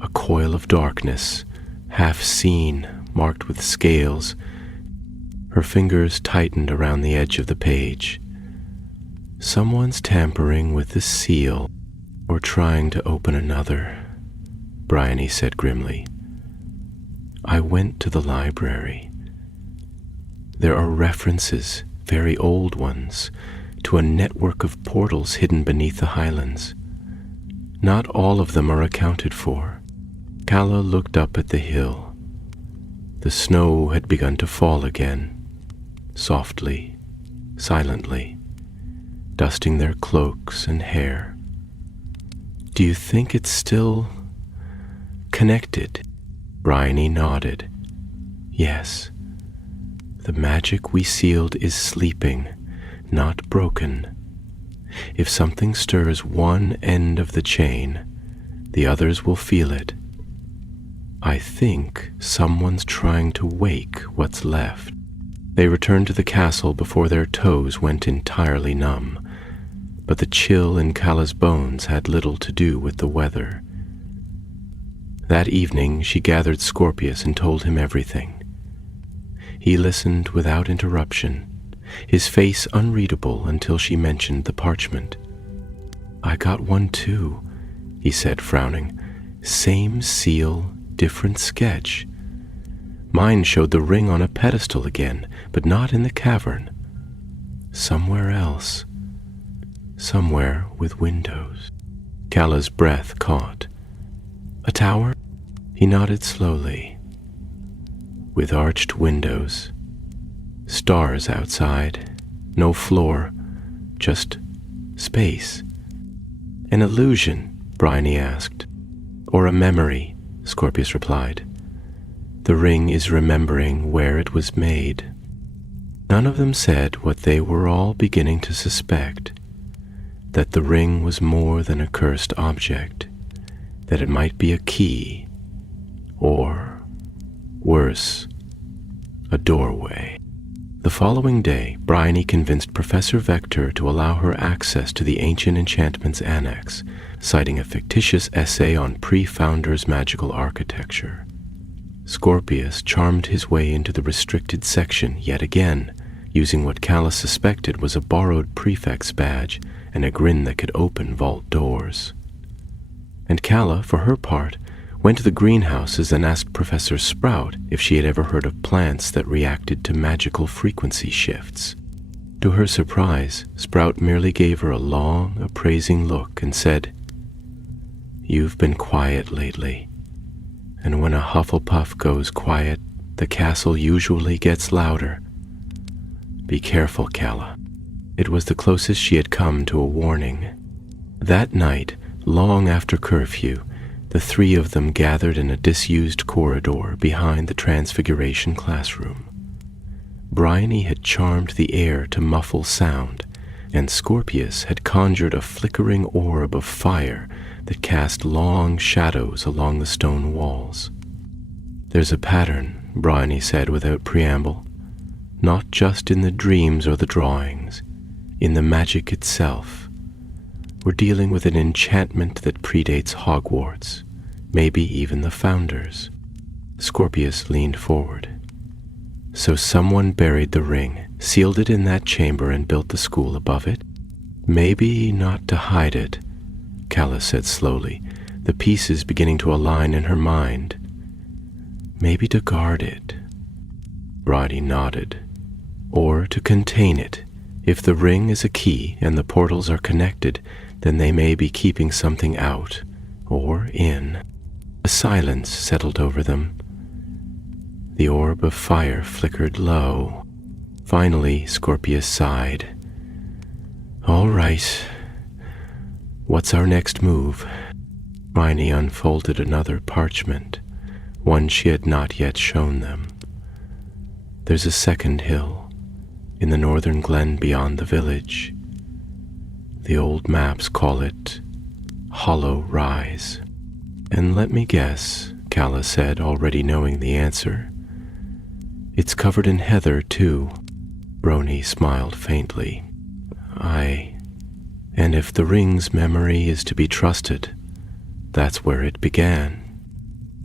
a coil of darkness, half seen, marked with scales. Her fingers tightened around the edge of the page. "Someone's tampering with the seal, or trying to open another," Bryony said grimly. "I went to the library. There are references, very old ones, to a network of portals hidden beneath the highlands. Not all of them are accounted for." Calla looked up at the hill. The snow had begun to fall again, softly, silently, dusting their cloaks and hair. "Do you think it's still connected?" Bryony nodded. "Yes. The magic we sealed is sleeping, not broken. If something stirs one end of the chain, the others will feel it. I think someone's trying to wake what's left." They returned to the castle before their toes went entirely numb, but the chill in Calla's bones had little to do with the weather. That evening she gathered Scorpius and told him everything. He listened without interruption, his face unreadable until she mentioned the parchment. "I got one too," he said, frowning. "Same seal, different sketch. Mine showed the ring on a pedestal again, but not in the cavern. Somewhere else. Somewhere with windows." Calla's breath caught. "A tower?" He nodded slowly. "With arched windows. Stars outside. No floor. Just space." "An illusion?" Bryony asked. "Or a memory?" Scorpius replied. "The ring is remembering where it was made." None of them said what they were all beginning to suspect, that the ring was more than a cursed object, that it might be a key, or, worse, a doorway. The following day, Bryony convinced Professor Vector to allow her access to the Ancient Enchantments Annex, citing a fictitious essay on pre-Founders magical architecture. Scorpius charmed his way into the restricted section yet again, using what Calla suspected was a borrowed prefect's badge and a grin that could open vault doors. And Calla, for her part, went to the greenhouses and asked Professor Sprout if she had ever heard of plants that reacted to magical frequency shifts. To her surprise, Sprout merely gave her a long, appraising look and said, "You've been quiet lately, and when a Hufflepuff goes quiet, the castle usually gets louder. Be careful, Calla." It was the closest she had come to a warning. That night, long after curfew, the three of them gathered in a disused corridor behind the Transfiguration classroom. Bryony had charmed the air to muffle sound, and Scorpius had conjured a flickering orb of fire that cast long shadows along the stone walls. "There's a pattern," Bryony said without preamble, "not just in the dreams or the drawings, in the magic itself. We're dealing with an enchantment that predates Hogwarts, maybe even the Founders." Scorpius leaned forward. "So someone buried the ring, sealed it in that chamber, and built the school above it? Maybe not to hide it," Calla said slowly, the pieces beginning to align in her mind. "Maybe to guard it." Bryony nodded. "Or to contain it. If the ring is a key and the portals are connected, then they may be keeping something out, or in." A silence settled over them. The orb of fire flickered low. Finally, Scorpius sighed. "All right. What's our next move?" Hermione unfolded another parchment, one she had not yet shown them. "There's a second hill, in the northern glen beyond the village. The old maps call it Hollow Rise." "And let me guess," Calla said, already knowing the answer. "It's covered in heather, too." Bryony smiled faintly. "Aye. And if the ring's memory is to be trusted, that's where it began."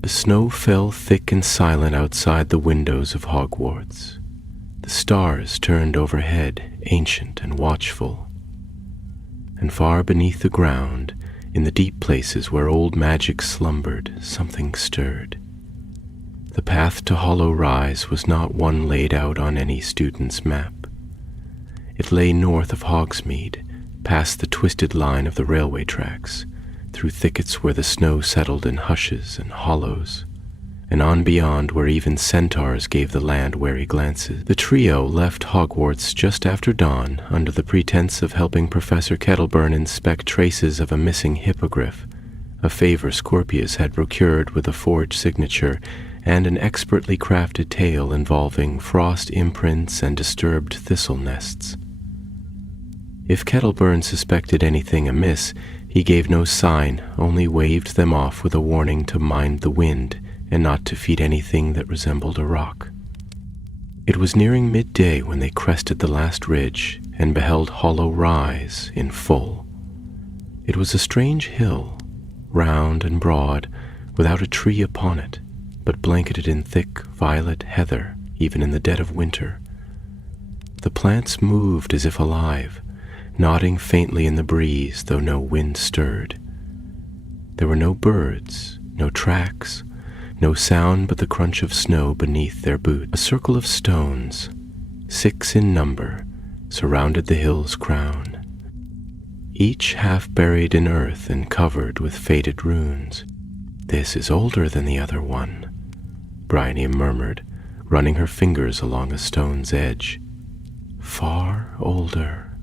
The snow fell thick and silent outside the windows of Hogwarts. The stars turned overhead, ancient and watchful. And far beneath the ground, in the deep places where old magic slumbered, something stirred. The path to Hollow Rise was not one laid out on any student's map. It lay north of Hogsmeade, past the twisted line of the railway tracks, through thickets where the snow settled in hushes and hollows, and on beyond where even centaurs gave the land wary glances. The trio left Hogwarts just after dawn under the pretense of helping Professor Kettleburn inspect traces of a missing hippogriff, a favor Scorpius had procured with a forged signature and an expertly crafted tale involving frost imprints and disturbed thistle nests. If Kettleburn suspected anything amiss, he gave no sign, only waved them off with a warning to mind the wind and not to feed anything that resembled a rock. It was nearing midday when they crested the last ridge and beheld Hollow Rise in full. It was a strange hill, round and broad, without a tree upon it, but blanketed in thick violet heather, even in the dead of winter. The plants moved as if alive, nodding faintly in the breeze, though no wind stirred. There were no birds, no tracks, no sound but the crunch of snow beneath their boots. A circle of stones, 6 in number, surrounded the hill's crown, each half buried in earth and covered with faded runes. "This is older than the other one," Bryony murmured, running her fingers along a stone's edge. "Far older.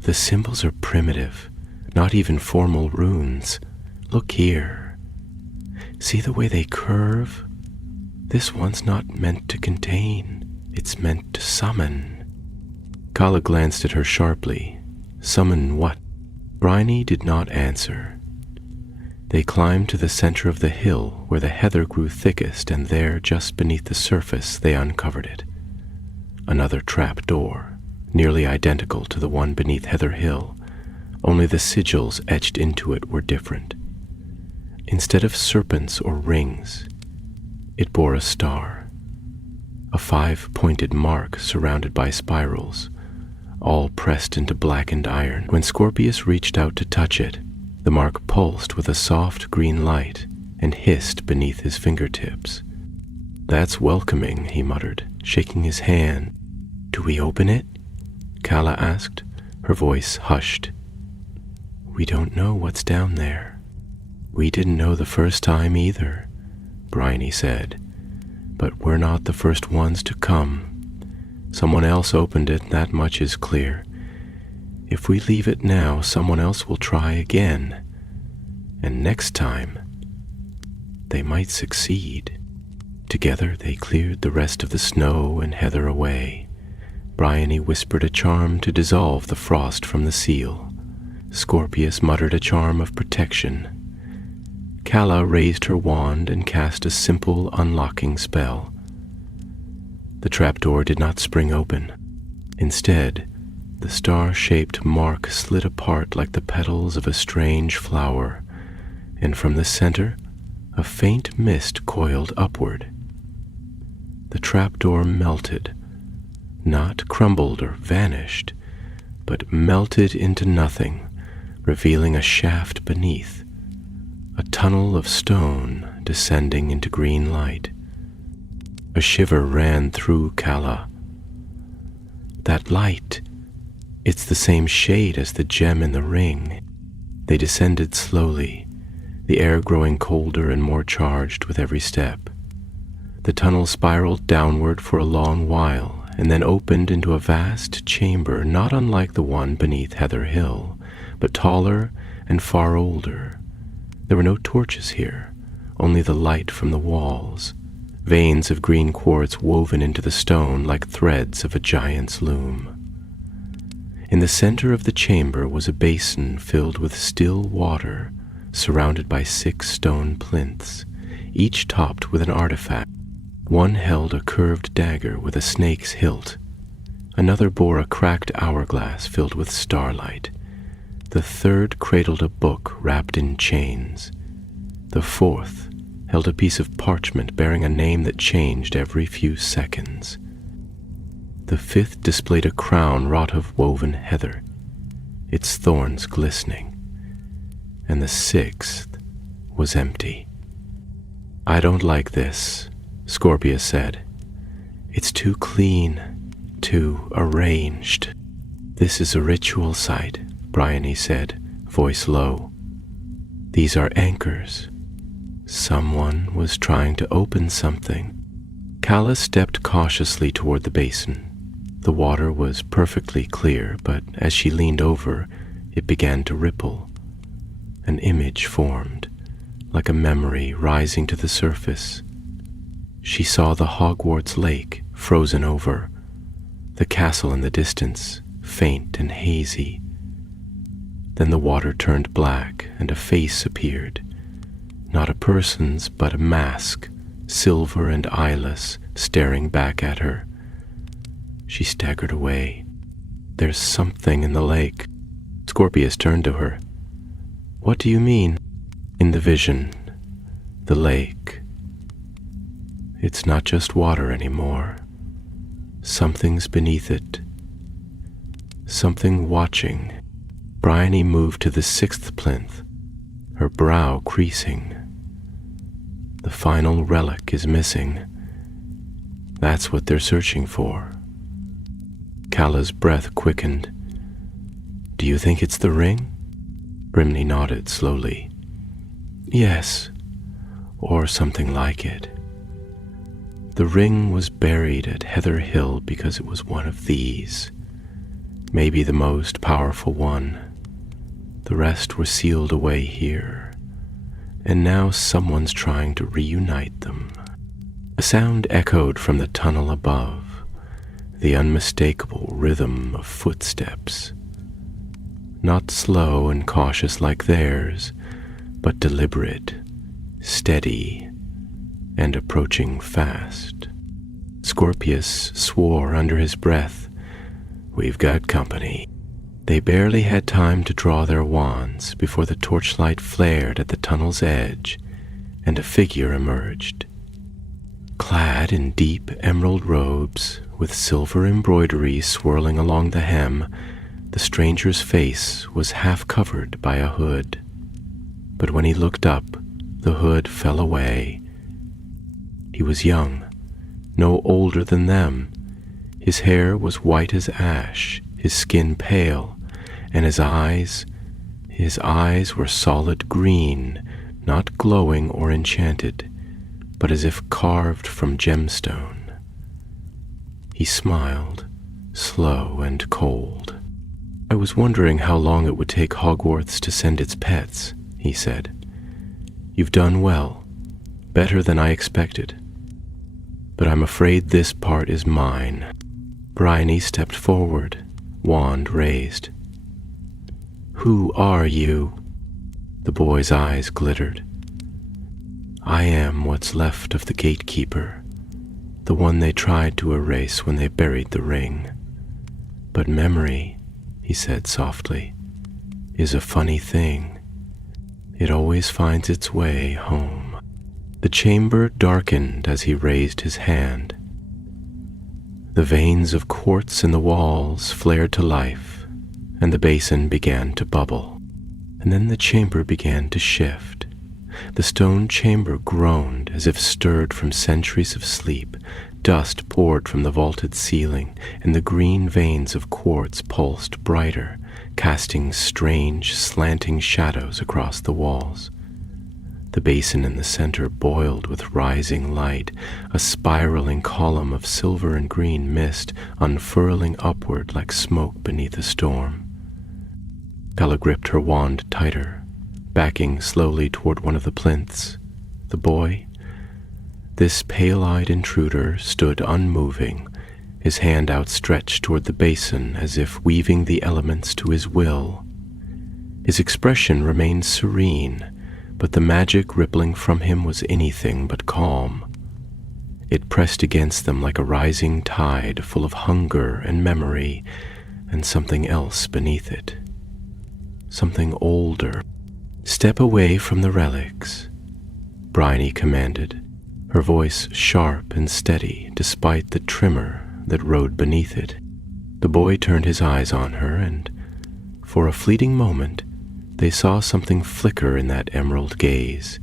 The symbols are primitive, not even formal runes. Look here. See the way they curve? This one's not meant to contain. It's meant to summon." Kala glanced at her sharply. Summon what? Bryony did not answer. They climbed to the center of the hill where the heather grew thickest, and there, just beneath the surface, they uncovered it. Another trap door, nearly identical to the one beneath Heather Hill, only the sigils etched into it were different. Instead of serpents or rings, it bore a star, a 5-pointed mark surrounded by spirals, all pressed into blackened iron. When Scorpius reached out to touch it, the mark pulsed with a soft green light and hissed beneath his fingertips. "That's welcoming," he muttered, shaking his hand. "Do we open it?" Kala asked, her voice hushed. "We don't know what's down there." "We didn't know the first time either," Bryony said. "But we're not the first ones to come. Someone else opened it, that much is clear. If we leave it now, someone else will try again. And next time, they might succeed." Together they cleared the rest of the snow and heather away. Bryony whispered a charm to dissolve the frost from the seal. Scorpius muttered a charm of protection. Kala raised her wand and cast a simple unlocking spell. The trapdoor did not spring open. Instead, the star-shaped mark slid apart like the petals of a strange flower, and from the center, a faint mist coiled upward. The trapdoor melted, not crumbled or vanished, but melted into nothing, revealing a shaft beneath, a tunnel of stone descending into green light. A shiver ran through Kala. "That light, it's the same shade as the gem in the ring." They descended slowly, the air growing colder and more charged with every step. The tunnel spiraled downward for a long while, and then opened into a vast chamber not unlike the one beneath Heather Hill, but taller and far older. There were no torches here, only the light from the walls, veins of green quartz woven into the stone like threads of a giant's loom. In the center of the chamber was a basin filled with still water, surrounded by 6 stone plinths, each topped with an artifact. One held a curved dagger with a snake's hilt. Another bore a cracked hourglass filled with starlight. The third cradled a book wrapped in chains. The fourth held a piece of parchment bearing a name that changed every few seconds. The fifth displayed a crown wrought of woven heather, its thorns glistening, and the 6th was empty. "I don't like this," Scorpius said. "It's too clean, too arranged." "This is a ritual site," Bryony said, voice low. "These are anchors. Someone was trying to open something." Kala stepped cautiously toward the basin. The water was perfectly clear, but as she leaned over, it began to ripple. An image formed, like a memory rising to the surface. She saw the Hogwarts lake frozen over, the castle in the distance, faint and hazy. Then the water turned black and a face appeared, not a person's but a mask, silver and eyeless, staring back at her. She staggered away. "There's something in the lake." Scorpius turned to her. "What do you mean?" "In the vision, The lake. It's not just water anymore. Something's beneath it. Something watching. Bryony moved to the 6th plinth, her brow creasing. The final relic is missing. That's what they're searching for. Calla's breath quickened. Do you think it's the ring? Brimney nodded slowly. Yes, or something like it. The ring was buried at Heather Hill because it was one of these. Maybe the most powerful one. The rest were sealed away here. And now someone's trying to reunite them. A sound echoed from the tunnel above, the unmistakable rhythm of footsteps. Not slow and cautious like theirs, but deliberate, steady, and approaching fast. Scorpius swore under his breath, "We've got company." They barely had time to draw their wands before the torchlight flared at the tunnel's edge, and a figure emerged. Clad in deep emerald robes, with silver embroidery swirling along the hem, the stranger's face was half covered by a hood. But when he looked up, the hood fell away. He was young, no older than them. His hair was white as ash, his skin pale, and his eyes were solid green, not glowing or enchanted, but as if carved from gemstone. He smiled, slow and cold. "I was wondering how long it would take Hogwarts to send its pets," he said. "You've done well, better than I expected. But I'm afraid this part is mine." Bryony stepped forward, wand raised. "Who are you?" The boy's eyes glittered. "I am what's left of the gatekeeper, the one they tried to erase when they buried the ring. But memory," he said softly, "is a funny thing. It always finds its way home." The chamber darkened as he raised his hand. The veins of quartz in the walls flared to life, and the basin began to bubble. And then the chamber began to shift. The stone chamber groaned as if stirred from centuries of sleep. Dust poured from the vaulted ceiling, and the green veins of quartz pulsed brighter, casting strange, slanting shadows across the walls. The basin in the center boiled with rising light, a spiraling column of silver and green mist unfurling upward like smoke beneath a storm. Calla gripped her wand tighter, backing slowly toward one of the plinths. The boy, this pale-eyed intruder, stood unmoving, his hand outstretched toward the basin as if weaving the elements to his will. His expression remained serene, but the magic rippling from him was anything but calm. It pressed against them like a rising tide full of hunger and memory, and something else beneath it. Something older. "Step away from the relics," Bryony commanded, her voice sharp and steady despite the tremor that rode beneath it. The boy turned his eyes on her, and for a fleeting moment they saw something flicker in that emerald gaze.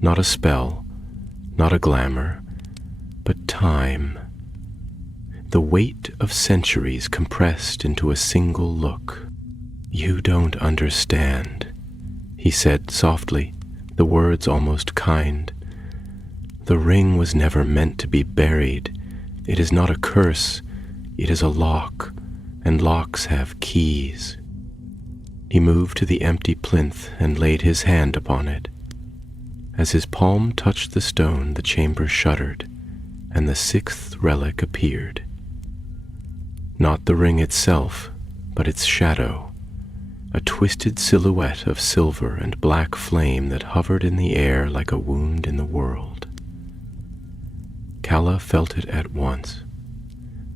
Not a spell, not a glamour, but time. The weight of centuries compressed into a single look. "You don't understand," he said softly, the words almost kind. "The ring was never meant to be buried. It is not a curse, it is a lock, and locks have keys." He moved to the empty plinth and laid his hand upon it. As his palm touched the stone, the chamber shuddered, and the 6th relic appeared. Not the ring itself, but its shadow, a twisted silhouette of silver and black flame that hovered in the air like a wound in the world. Calla felt it at once.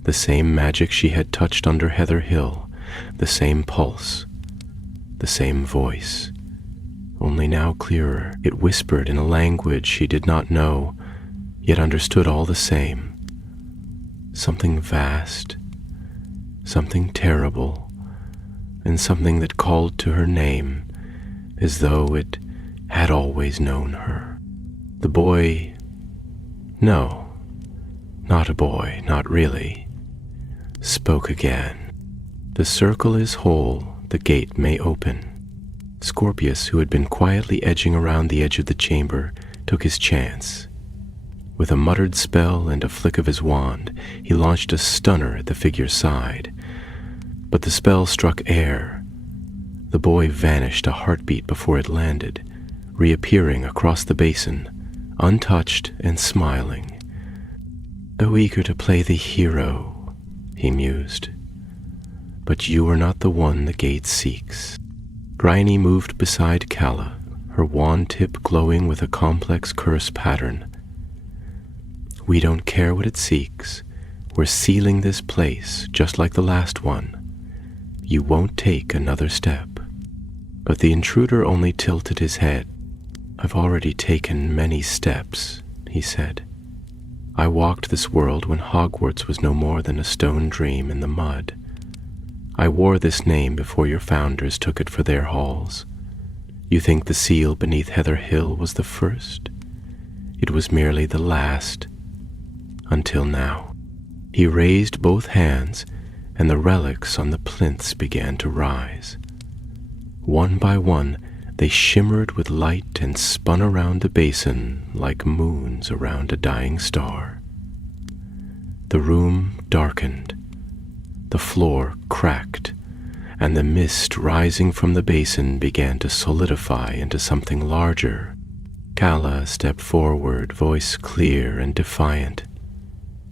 The same magic she had touched under Heather Hill, the same pulse, the same voice. only now clearer. It whispered in a language she did not know, yet understood all the same. Something vast, something terrible, and something that called to her name as though it had always known her. The boy... no, not a boy, not really, spoke again. The circle is whole, the gate may open. Scorpius, who had been quietly edging around the edge of the chamber, took his chance. With a muttered spell and a flick of his wand, he launched a stunner at the figure's side. But the spell struck air. The boy vanished a heartbeat before it landed, reappearing across the basin, untouched and smiling. "So eager to play the hero," he mused. "But you are not the one the gate seeks." Bryony moved beside Calla, her wand tip glowing with a complex curse pattern. "We don't care what it seeks. We're sealing this place, just like the last one. You won't take another step." But the intruder only tilted his head. "I've already taken many steps," he said. "I walked this world when Hogwarts was no more than a stone dream in the mud. I wore this name before your founders took it for their halls. You think the seal beneath Heather Hill was the first? It was merely the last, until now." He raised both hands, and the relics on the plinths began to rise. One by one, they shimmered with light and spun around the basin like moons around a dying star. The room darkened. The floor cracked, and the mist rising from the basin began to solidify into something larger. Calla stepped forward, voice clear and defiant.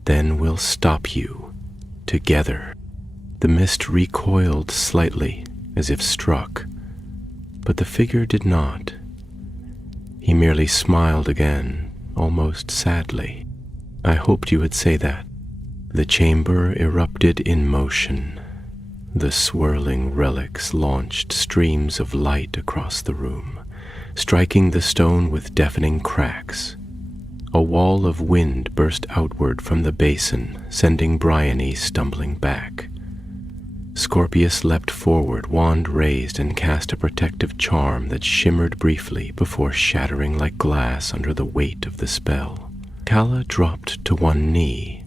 "Then we'll stop you, together." The mist recoiled slightly, as if struck, but the figure did not. He merely smiled again, almost sadly. "I hoped you would say that." The chamber erupted in motion. The swirling relics launched streams of light across the room, striking the stone with deafening cracks. A wall of wind burst outward from the basin, sending Bryony stumbling back. Scorpius leapt forward, wand raised, and cast a protective charm that shimmered briefly before shattering like glass under the weight of the spell. Calla dropped to one knee,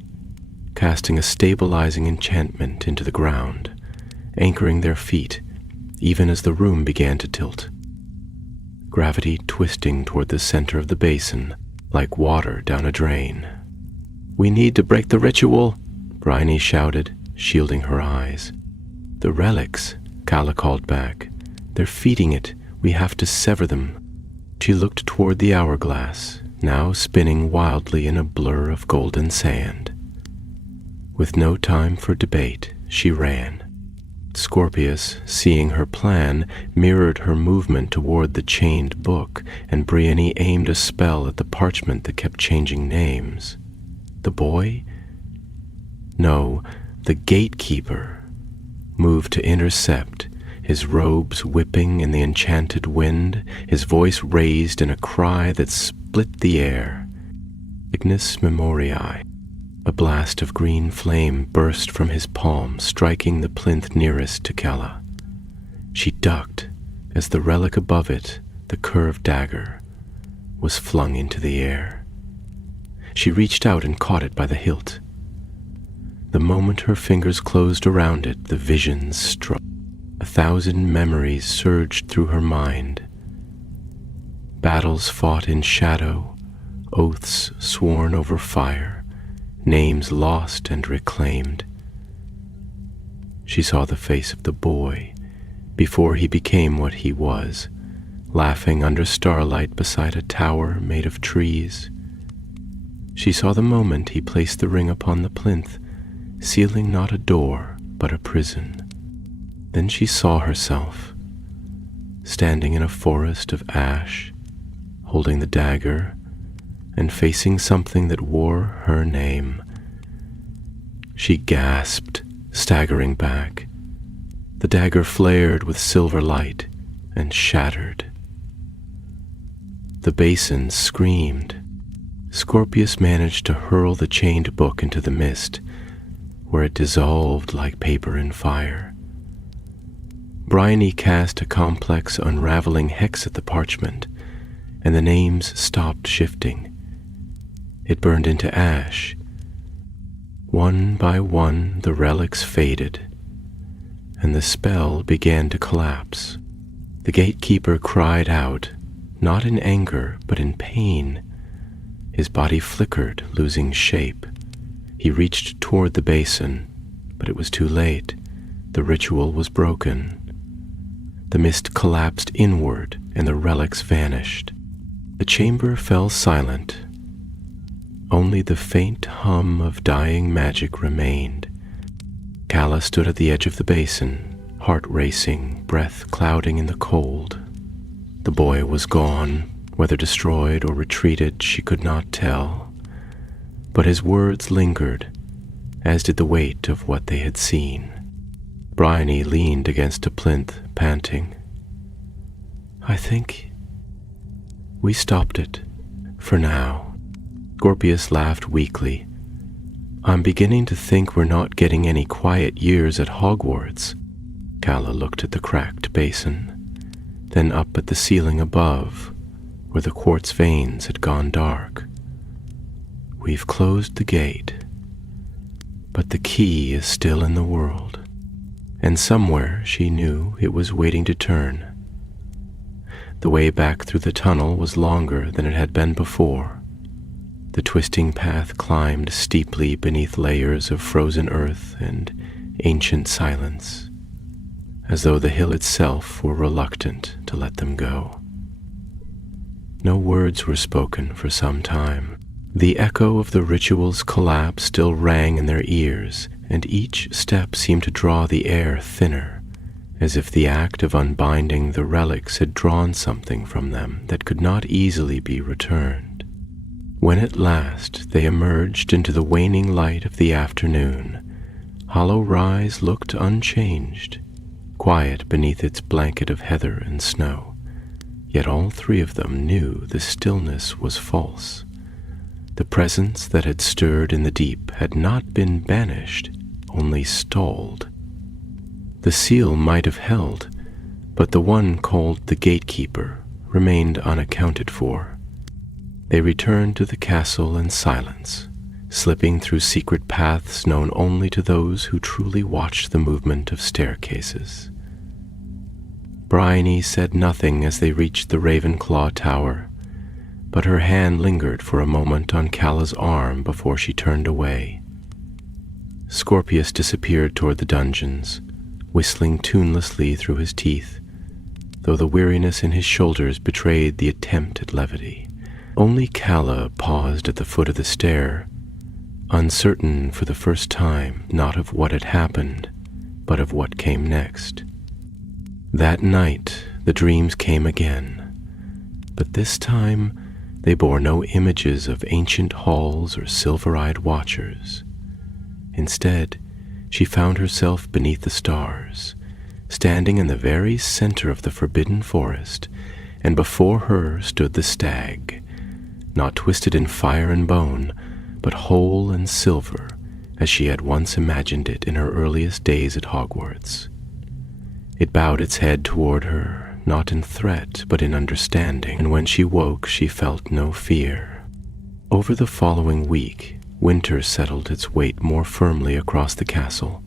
casting a stabilizing enchantment into the ground, anchoring their feet even as the room began to tilt. Gravity twisting toward the center of the basin like water down a drain. "We need to break the ritual," Bryony shouted, shielding her eyes. "The relics," Calla called back. "They're feeding it. We have to sever them." She looked toward the hourglass, now spinning wildly in a blur of golden sand. With no time for debate, she ran. Scorpius, seeing her plan, mirrored her movement toward the chained book, and Bryony aimed a spell at the parchment that kept changing names. The boy? No, the gatekeeper moved to intercept, his robes whipping in the enchanted wind, his voice raised in a cry that split the air. Ignis Memoriae. A blast of green flame burst from his palm, striking the plinth nearest to Calla. She ducked as the relic above it, the curved dagger, was flung into the air. She reached out and caught it by the hilt. The moment her fingers closed around it, the visions struck. 1,000 memories surged through her mind. Battles fought in shadow, oaths sworn over fire, names lost and reclaimed. She saw the face of the boy before he became what he was, laughing under starlight beside a tower made of trees. She saw the moment he placed the ring upon the plinth, sealing not a door but a prison. Then she saw herself, standing in a forest of ash, holding the dagger and facing something that wore her name. She gasped, staggering back. The dagger flared with silver light and shattered. The basin screamed. Scorpius managed to hurl the chained book into the mist, where it dissolved like paper in fire. Bryony cast a complex, unraveling hex at the parchment, and the names stopped shifting. It burned into ash. One by one, the relics faded, and the spell began to collapse. The gatekeeper cried out, not in anger, but in pain. His body flickered, losing shape. He reached toward the basin, but it was too late. The ritual was broken. The mist collapsed inward, and the relics vanished. The chamber fell silent. Only the faint hum of dying magic remained. Calla stood at the edge of the basin, heart racing, breath clouding in the cold. The boy was gone. Whether destroyed or retreated, she could not tell. But his words lingered, as did the weight of what they had seen. Bryony leaned against a plinth, panting. I think we stopped it, for now. Scorpius laughed weakly. I'm beginning to think we're not getting any quiet years at Hogwarts. Calla looked at the cracked basin, then up at the ceiling above, where the quartz veins had gone dark. We've closed the gate, but the key is still in the world, and somewhere she knew it was waiting to turn. The way back through the tunnel was longer than it had been before. The twisting path climbed steeply beneath layers of frozen earth and ancient silence, as though the hill itself were reluctant to let them go. No words were spoken for some time. The echo of the ritual's collapse still rang in their ears, and each step seemed to draw the air thinner, as if the act of unbinding the relics had drawn something from them that could not easily be returned. When at last they emerged into the waning light of the afternoon, Hollow Rise looked unchanged, quiet beneath its blanket of heather and snow. Yet all three of them knew the stillness was false. The presence that had stirred in the deep had not been banished, only stalled. The seal might have held, but the one called the gatekeeper remained unaccounted for. They returned to the castle in silence, slipping through secret paths known only to those who truly watched the movement of staircases. Bryony said nothing as they reached the Ravenclaw Tower, but her hand lingered for a moment on Calla's arm before she turned away. Scorpius disappeared toward the dungeons, whistling tunelessly through his teeth, though the weariness in his shoulders betrayed the attempt at levity. Only Calla paused at the foot of the stair, uncertain for the first time not of what had happened, but of what came next. That night, the dreams came again, but this time they bore no images of ancient halls or silver-eyed watchers. Instead, she found herself beneath the stars, standing in the very center of the forbidden forest, and before her stood the stag, not twisted in fire and bone, but whole and silver, as she had once imagined it in her earliest days at Hogwarts. It bowed its head toward her, not in threat, but in understanding, and when she woke, she felt no fear. Over the following week, winter settled its weight more firmly across the castle.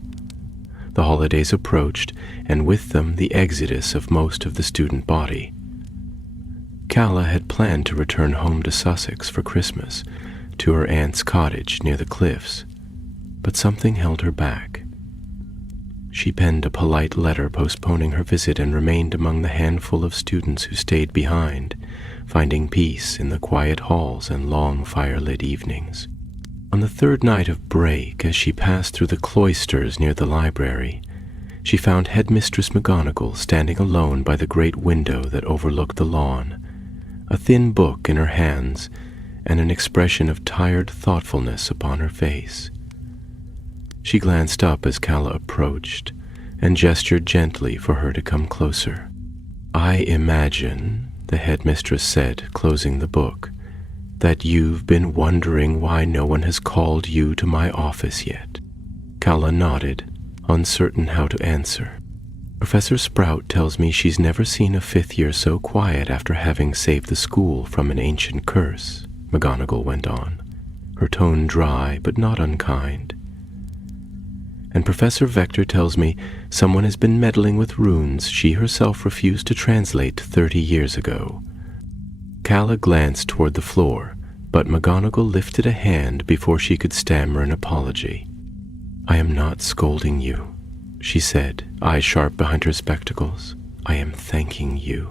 The holidays approached, and with them the exodus of most of the student body. Calla had planned to return home to Sussex for Christmas, to her aunt's cottage near the cliffs, but something held her back. She penned a polite letter postponing her visit and remained among the handful of students who stayed behind, finding peace in the quiet halls and long fire-lit evenings. On the third night of break, as she passed through the cloisters near the library, she found Headmistress McGonagall standing alone by the great window that overlooked the lawn, a thin book in her hands and an expression of tired thoughtfulness upon her face. She glanced up as Calla approached and gestured gently for her to come closer. "I imagine," the headmistress said, closing the book, "that you've been wondering why no one has called you to my office yet." Calla nodded, uncertain how to answer. "Professor Sprout tells me she's never seen a fifth year so quiet after having saved the school from an ancient curse," McGonagall went on, her tone dry but not unkind. "And Professor Vector tells me someone has been meddling with runes she herself refused to translate 30 years ago." Calla glanced toward the floor, but McGonagall lifted a hand before she could stammer an apology. "I am not scolding you," she said, eyes sharp behind her spectacles. "I am thanking you,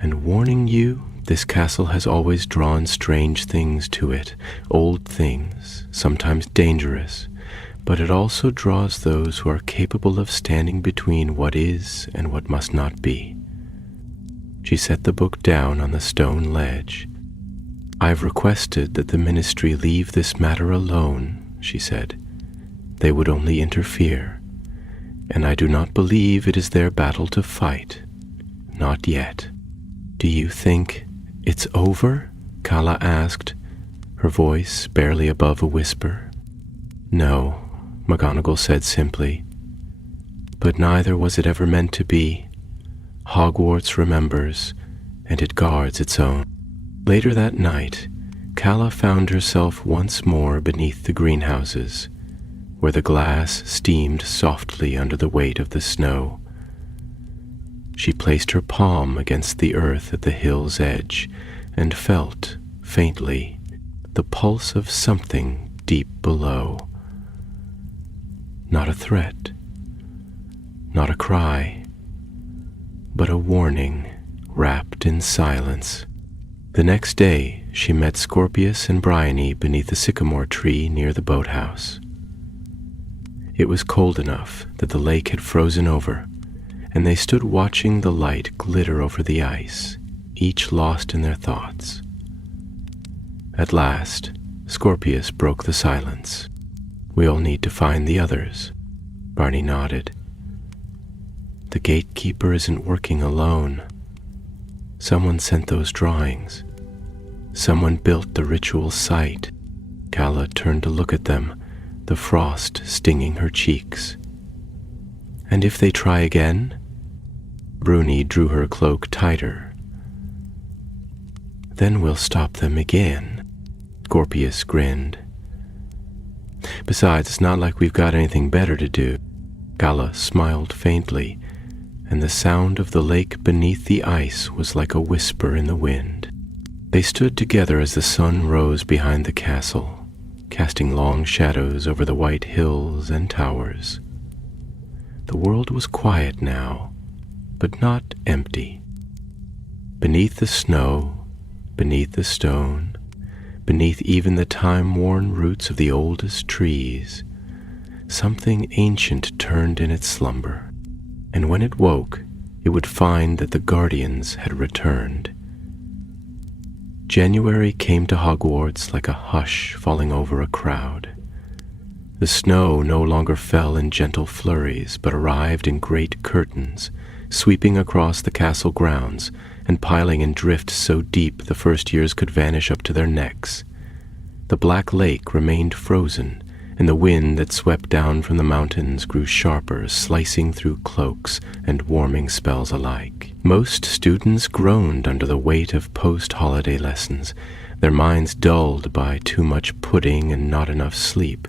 and warning you this castle has always drawn strange things to it, old things, sometimes dangerous, but it also draws those who are capable of standing between what is and what must not be." She set the book down on the stone ledge. "I've requested that the ministry leave this matter alone," she said. "They would only interfere, and I do not believe it is their battle to fight. Not yet." "Do you think it's over?" Calla asked, her voice barely above a whisper. "No," McGonagall said simply, "but neither was it ever meant to be. Hogwarts remembers, and it guards its own." Later that night, Calla found herself once more beneath the greenhouses, where the glass steamed softly under the weight of the snow. She placed her palm against the earth at the hill's edge and felt, faintly, the pulse of something deep below. Not a threat, not a cry, but a warning wrapped in silence. The next day, she met Scorpius and Bryony beneath the sycamore tree near the boathouse. It was cold enough that the lake had frozen over, and they stood watching the light glitter over the ice, each lost in their thoughts. At last, Scorpius broke the silence. "We'll need to find the others." Barney nodded. "The gatekeeper isn't working alone. Someone sent those drawings. Someone built the ritual site." Calla turned to look at them, the frost stinging her cheeks. "And if they try again?" Bruni drew her cloak tighter. "Then we'll stop them again." Scorpius grinned. "Besides, it's not like we've got anything better to do." Calla smiled faintly, and the sound of the lake beneath the ice was like a whisper in the wind. They stood together as the sun rose behind the castle, casting long shadows over the white hills and towers. The world was quiet now, but not empty. Beneath the snow, beneath the stone, beneath even the time-worn roots of the oldest trees, something ancient turned in its slumber, and when it woke, it would find that the guardians had returned. January came to Hogwarts like a hush falling over a crowd. The snow no longer fell in gentle flurries, but arrived in great curtains, sweeping across the castle grounds and piling in drifts so deep the first years could vanish up to their necks. The Black Lake remained frozen, and the wind that swept down from the mountains grew sharper, slicing through cloaks and warming spells alike. Most students groaned under the weight of post-holiday lessons, their minds dulled by too much pudding and not enough sleep.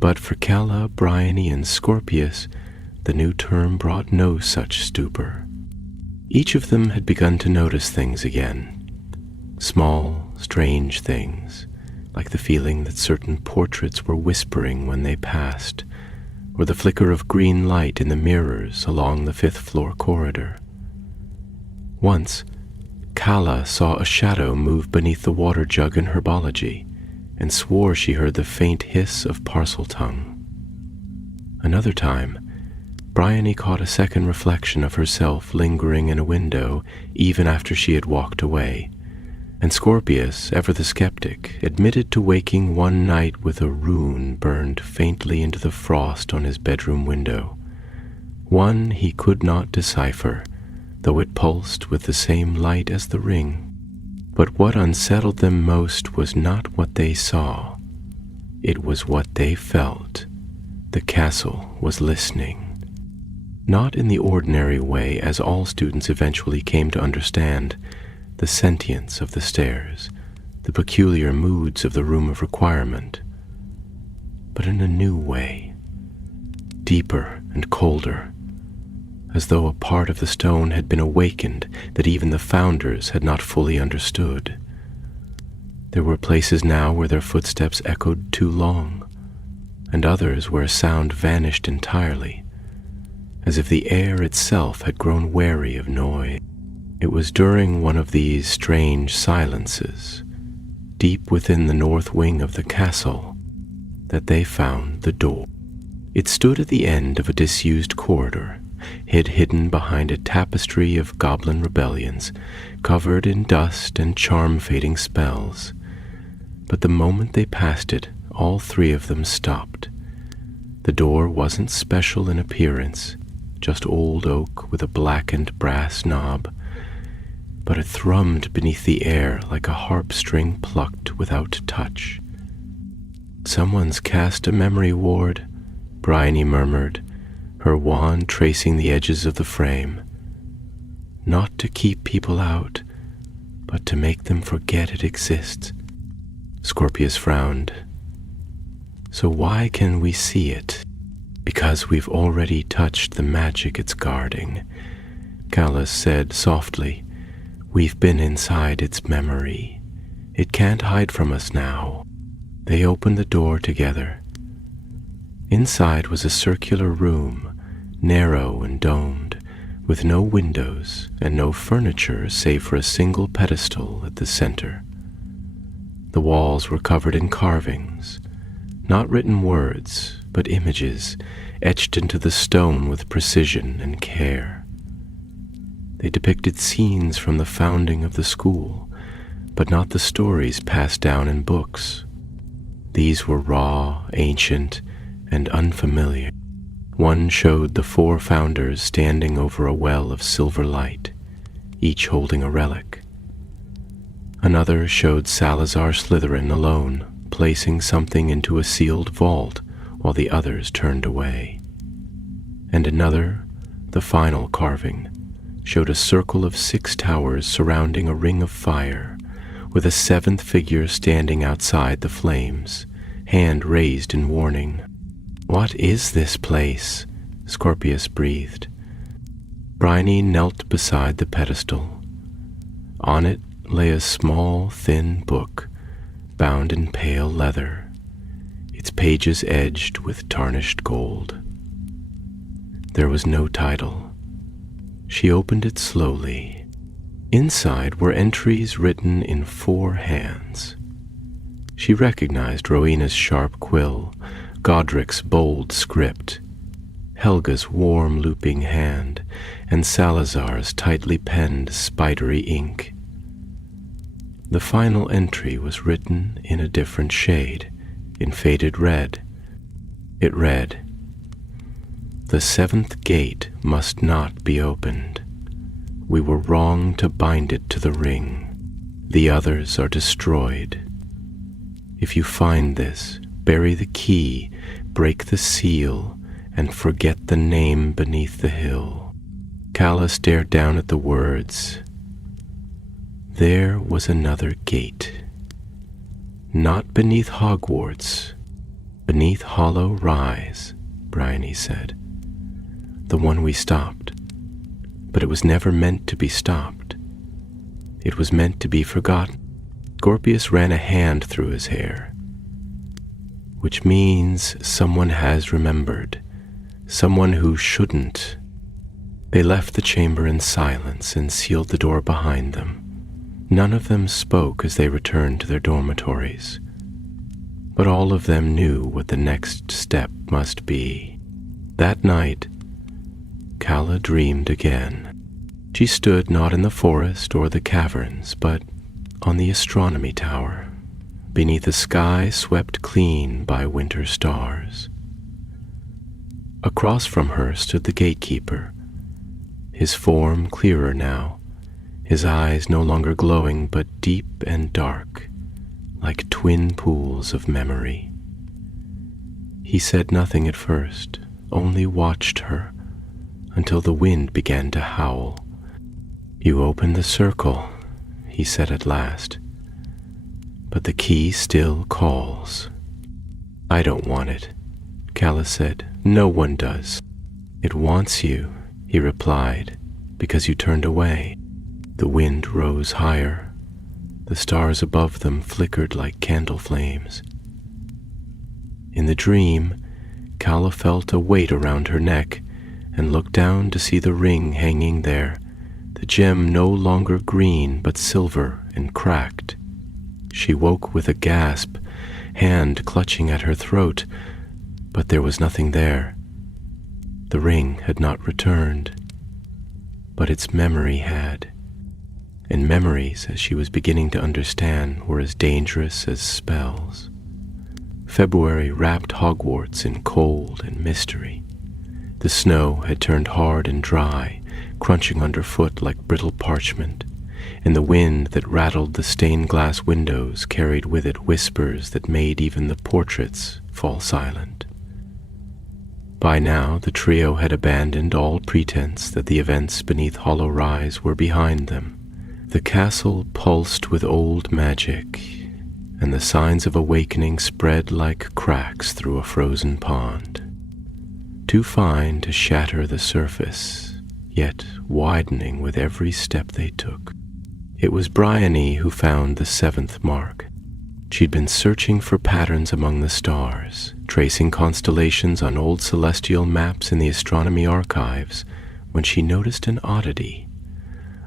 But for Calla, Bryony, and Scorpius, the new term brought no such stupor. Each of them had begun to notice things again. Small, strange things, like the feeling that certain portraits were whispering when they passed, or the flicker of green light in the mirrors along the fifth-floor corridor. Once, Calla saw a shadow move beneath the water jug in herbology, and swore she heard the faint hiss of Parseltongue. Another time, Bryony caught a second reflection of herself lingering in a window even after she had walked away, and Scorpius, ever the skeptic, admitted to waking one night with a rune burned faintly into the frost on his bedroom window, one he could not decipher, though it pulsed with the same light as the ring. But what unsettled them most was not what they saw. It was what they felt. The castle was listening. Not in the ordinary way, as all students eventually came to understand, the sentience of the stairs, the peculiar moods of the room of requirement, but in a new way, deeper and colder, as though a part of the stone had been awakened that even the founders had not fully understood. There were places now where their footsteps echoed too long, and others where sound vanished entirely, as if the air itself had grown wary of noise. It was during one of these strange silences, deep within the north wing of the castle, that they found the door. It stood at the end of a disused corridor, hidden behind a tapestry of goblin rebellions, covered in dust and charm-fading spells. But the moment they passed it, all three of them stopped. The door wasn't special in appearance, just old oak with a blackened brass knob, but it thrummed beneath the air like a harp string plucked without touch. "Someone's cast a memory ward," Bryony murmured, her wand tracing the edges of the frame. "Not to keep people out, but to make them forget it exists." Scorpius frowned. "So why can we see it?" "Because we've already touched the magic it's guarding," Callus said softly. "We've been inside its memory. It can't hide from us now." They opened the door together. Inside was a circular room, narrow and domed, with no windows and no furniture save for a single pedestal at the center. The walls were covered in carvings, not written words, but images etched into the stone with precision and care. They depicted scenes from the founding of the school, but not the stories passed down in books. These were raw, ancient, and unfamiliar. One showed the four founders standing over a well of silver light, each holding a relic. Another showed Salazar Slytherin alone, placing something into a sealed vault while the others turned away. And another, the final carving, showed a circle of 6 towers surrounding a ring of fire, with a 7th figure standing outside the flames, hand raised in warning. "What is this place?" Scorpius breathed. Bryony knelt beside the pedestal. On it lay a small, thin book, bound in pale leather, its pages edged with tarnished gold. There was no title. She opened it slowly. Inside were entries written in 4 hands. She recognized Rowena's sharp quill, Godric's bold script, Helga's warm looping hand, and Salazar's tightly penned spidery ink. The final entry was written in a different shade, in faded red. It read, "The 7th gate must not be opened. We were wrong to bind it to the ring. The others are destroyed. If you find this, bury the key, break the seal, and forget the name beneath the hill." Calla stared down at the words. There was another gate. "Not beneath Hogwarts, beneath Hollow Rise," Bryony said. "The one we stopped. But it was never meant to be stopped. It was meant to be forgotten." Scorpius ran a hand through his hair. "Which means someone has remembered. Someone who shouldn't." They left the chamber in silence and sealed the door behind them. None of them spoke as they returned to their dormitories, but all of them knew what the next step must be. That night, Calla dreamed again. She stood not in the forest or the caverns, but on the astronomy tower, beneath a sky swept clean by winter stars. Across from her stood the gatekeeper, his form clearer now, his eyes no longer glowing but deep and dark, like twin pools of memory. He said nothing at first, only watched her, until the wind began to howl. "You opened the circle," he said at last, "but the key still calls." "I don't want it," Calla said. "No one does." "It wants you," he replied, "because you turned away." The wind rose higher. The stars above them flickered like candle flames. In the dream, Calla felt a weight around her neck and looked down to see the ring hanging there, the gem no longer green but silver and cracked. She woke with a gasp, hand clutching at her throat, but there was nothing there. The ring had not returned, but its memory had. And memories, as she was beginning to understand, were as dangerous as spells. February wrapped Hogwarts in cold and mystery. The snow had turned hard and dry, crunching underfoot like brittle parchment, and the wind that rattled the stained glass windows carried with it whispers that made even the portraits fall silent. By now, the trio had abandoned all pretense that the events beneath Hollow Rise were behind them. The castle pulsed with old magic, and the signs of awakening spread like cracks through a frozen pond. Too fine to shatter the surface, yet widening with every step they took. It was Bryony who found the 7th mark. She'd been searching for patterns among the stars, tracing constellations on old celestial maps in the astronomy archives, when she noticed an oddity.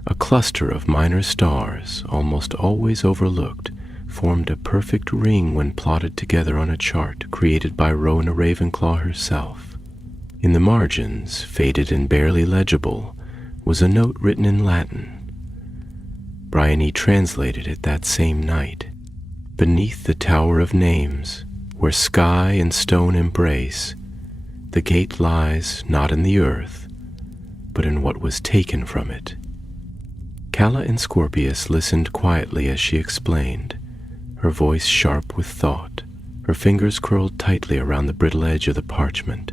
A cluster of minor stars, almost always overlooked, formed a perfect ring when plotted together on a chart created by Rowena Ravenclaw herself. In the margins, faded and barely legible, was a note written in Latin. Bryony translated it that same night. Beneath the Tower of Names, where sky and stone embrace, the gate lies not in the earth, but in what was taken from it. Calla and Scorpius listened quietly as she explained, her voice sharp with thought, her fingers curled tightly around the brittle edge of the parchment.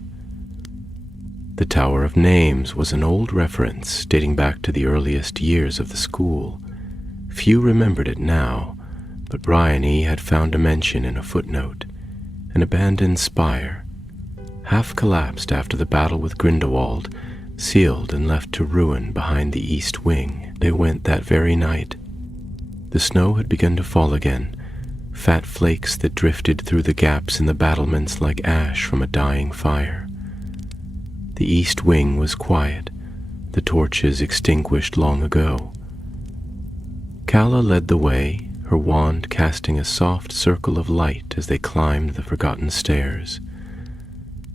The Tower of Names was an old reference dating back to the earliest years of the school. Few remembered it now, but Bryony had found a mention in a footnote. An abandoned spire, half collapsed after the battle with Grindelwald, sealed and left to ruin behind the east wing. They went that very night. The snow had begun to fall again, fat flakes that drifted through the gaps in the battlements like ash from a dying fire. The east wing was quiet, the torches extinguished long ago. Calla led the way, her wand casting a soft circle of light as they climbed the forgotten stairs.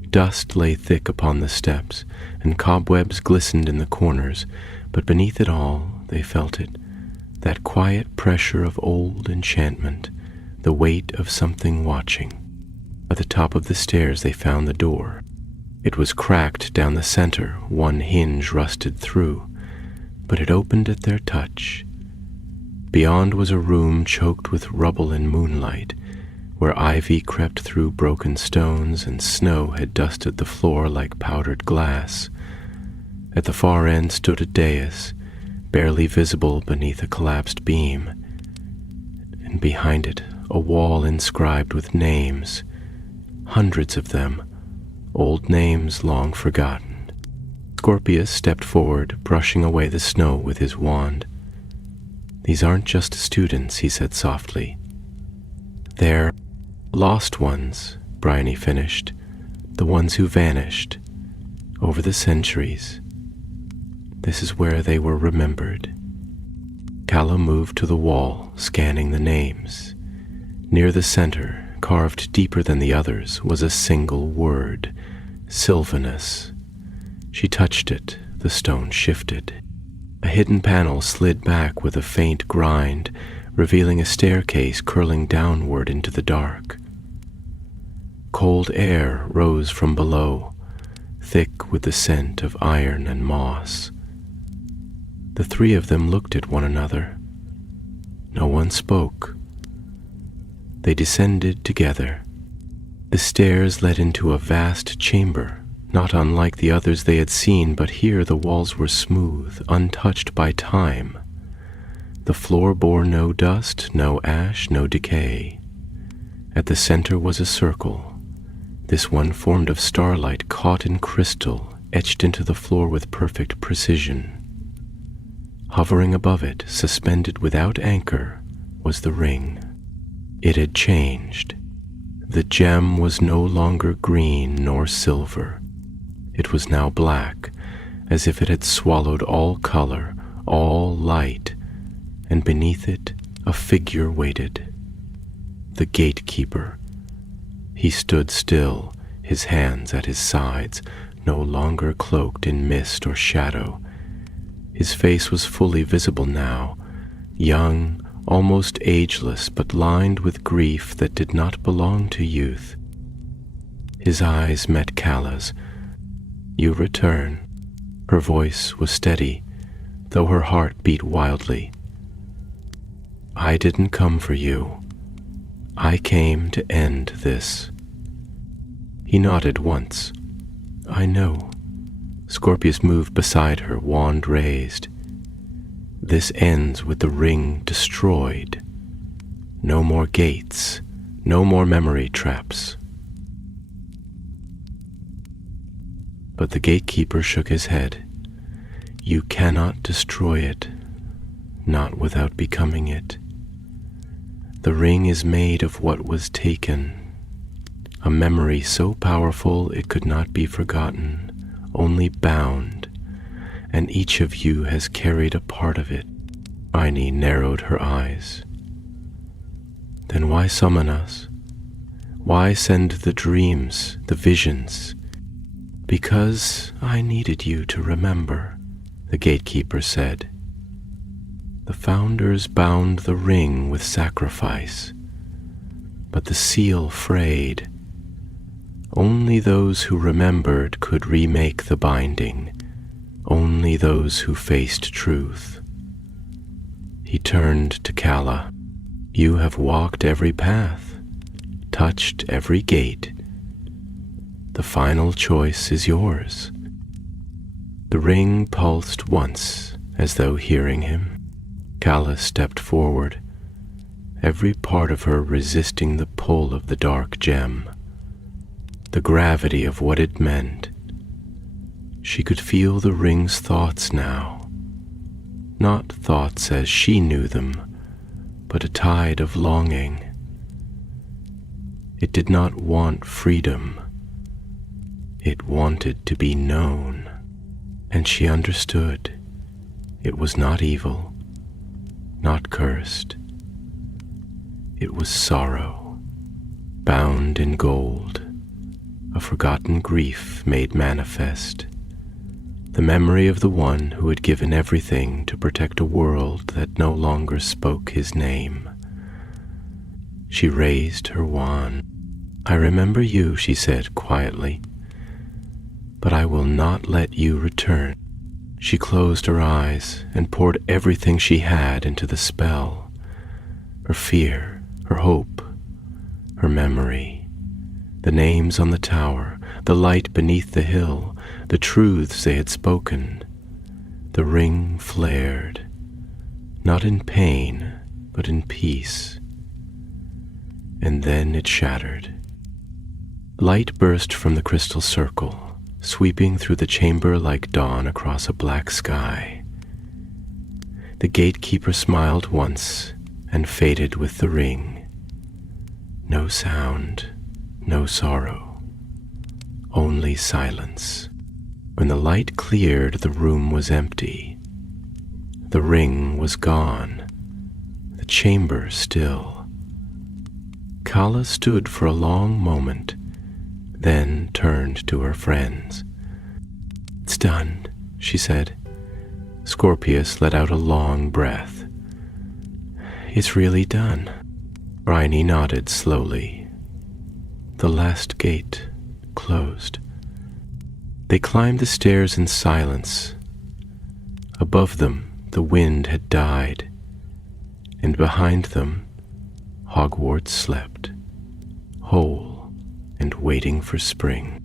Dust lay thick upon the steps, and cobwebs glistened in the corners, but beneath it all, they felt it, that quiet pressure of old enchantment, the weight of something watching. At the top of the stairs they found the door. It was cracked down the center, one hinge rusted through, but it opened at their touch. Beyond was a room choked with rubble and moonlight, where ivy crept through broken stones and snow had dusted the floor like powdered glass. At the far end stood a dais, barely visible beneath a collapsed beam, and behind it a wall inscribed with names, hundreds of them, old names long forgotten. Scorpius stepped forward, brushing away the snow with his wand. "These aren't just students," he said softly. "They're lost ones," Bryony finished, "the ones who vanished over the centuries. This is where they were remembered." Calla moved to the wall, scanning the names. Near the center, carved deeper than the others, was a single word, Sylvanus. She touched it, the stone shifted. A hidden panel slid back with a faint grind, revealing a staircase curling downward into the dark. Cold air rose from below, thick with the scent of iron and moss. The three of them looked at one another. No one spoke. They descended together. The stairs led into a vast chamber, not unlike the others they had seen, but here the walls were smooth, untouched by time. The floor bore no dust, no ash, no decay. At the center was a circle, this one formed of starlight caught in crystal, etched into the floor with perfect precision. Hovering above it, suspended without anchor, was the ring. It had changed. The gem was no longer green nor silver. It was now black, as if it had swallowed all color, all light, and beneath it a figure waited. The gatekeeper. He stood still, his hands at his sides, no longer cloaked in mist or shadow. His face was fully visible now, young, almost ageless, but lined with grief that did not belong to youth. His eyes met Calla's. "You return." Her voice was steady, though her heart beat wildly. "I didn't come for you. I came to end this." He nodded once. "I know." Scorpius moved beside her, wand raised. "This ends with the ring destroyed. No more gates, no more memory traps." But the gatekeeper shook his head. "You cannot destroy it, not without becoming it. The ring is made of what was taken, a memory so powerful it could not be forgotten, only bound, and each of you has carried a part of it." Aini narrowed her eyes. "Then why summon us? Why send the dreams, the visions?" "Because I needed you to remember," the gatekeeper said. "The founders bound the ring with sacrifice, but the seal frayed. Only those who remembered could remake the binding, only those who faced truth." He turned to Calla. "You have walked every path, touched every gate. The final choice is yours." The ring pulsed once, as though hearing him. Calla stepped forward, every part of her resisting the pull of the dark gem, the gravity of what it meant. She could feel the ring's thoughts now, not thoughts as she knew them, but a tide of longing. It did not want freedom. It wanted to be known, and she understood. It was not evil, not cursed. It was sorrow, bound in gold, a forgotten grief made manifest, the memory of the one who had given everything to protect a world that no longer spoke his name. She raised her wand. "I remember you," she said quietly, "but I will not let you return." She closed her eyes and poured everything she had into the spell, her fear, her hope, her memory, the names on the tower, the light beneath the hill, the truths they had spoken. The ring flared, not in pain, but in peace. And then it shattered. Light burst from the crystal circle, sweeping through the chamber like dawn across a black sky. The gatekeeper smiled once and faded with the ring. No sound, no sorrow, only silence. When the light cleared, the room was empty. The ring was gone, the chamber still. Calla stood for a long moment, then turned to her friends. "It's done," she said. Scorpius let out a long breath. "It's really done." Bryony nodded slowly. The last gate closed. They climbed the stairs in silence. Above them, the wind had died, and behind them Hogwarts slept, whole and waiting for spring.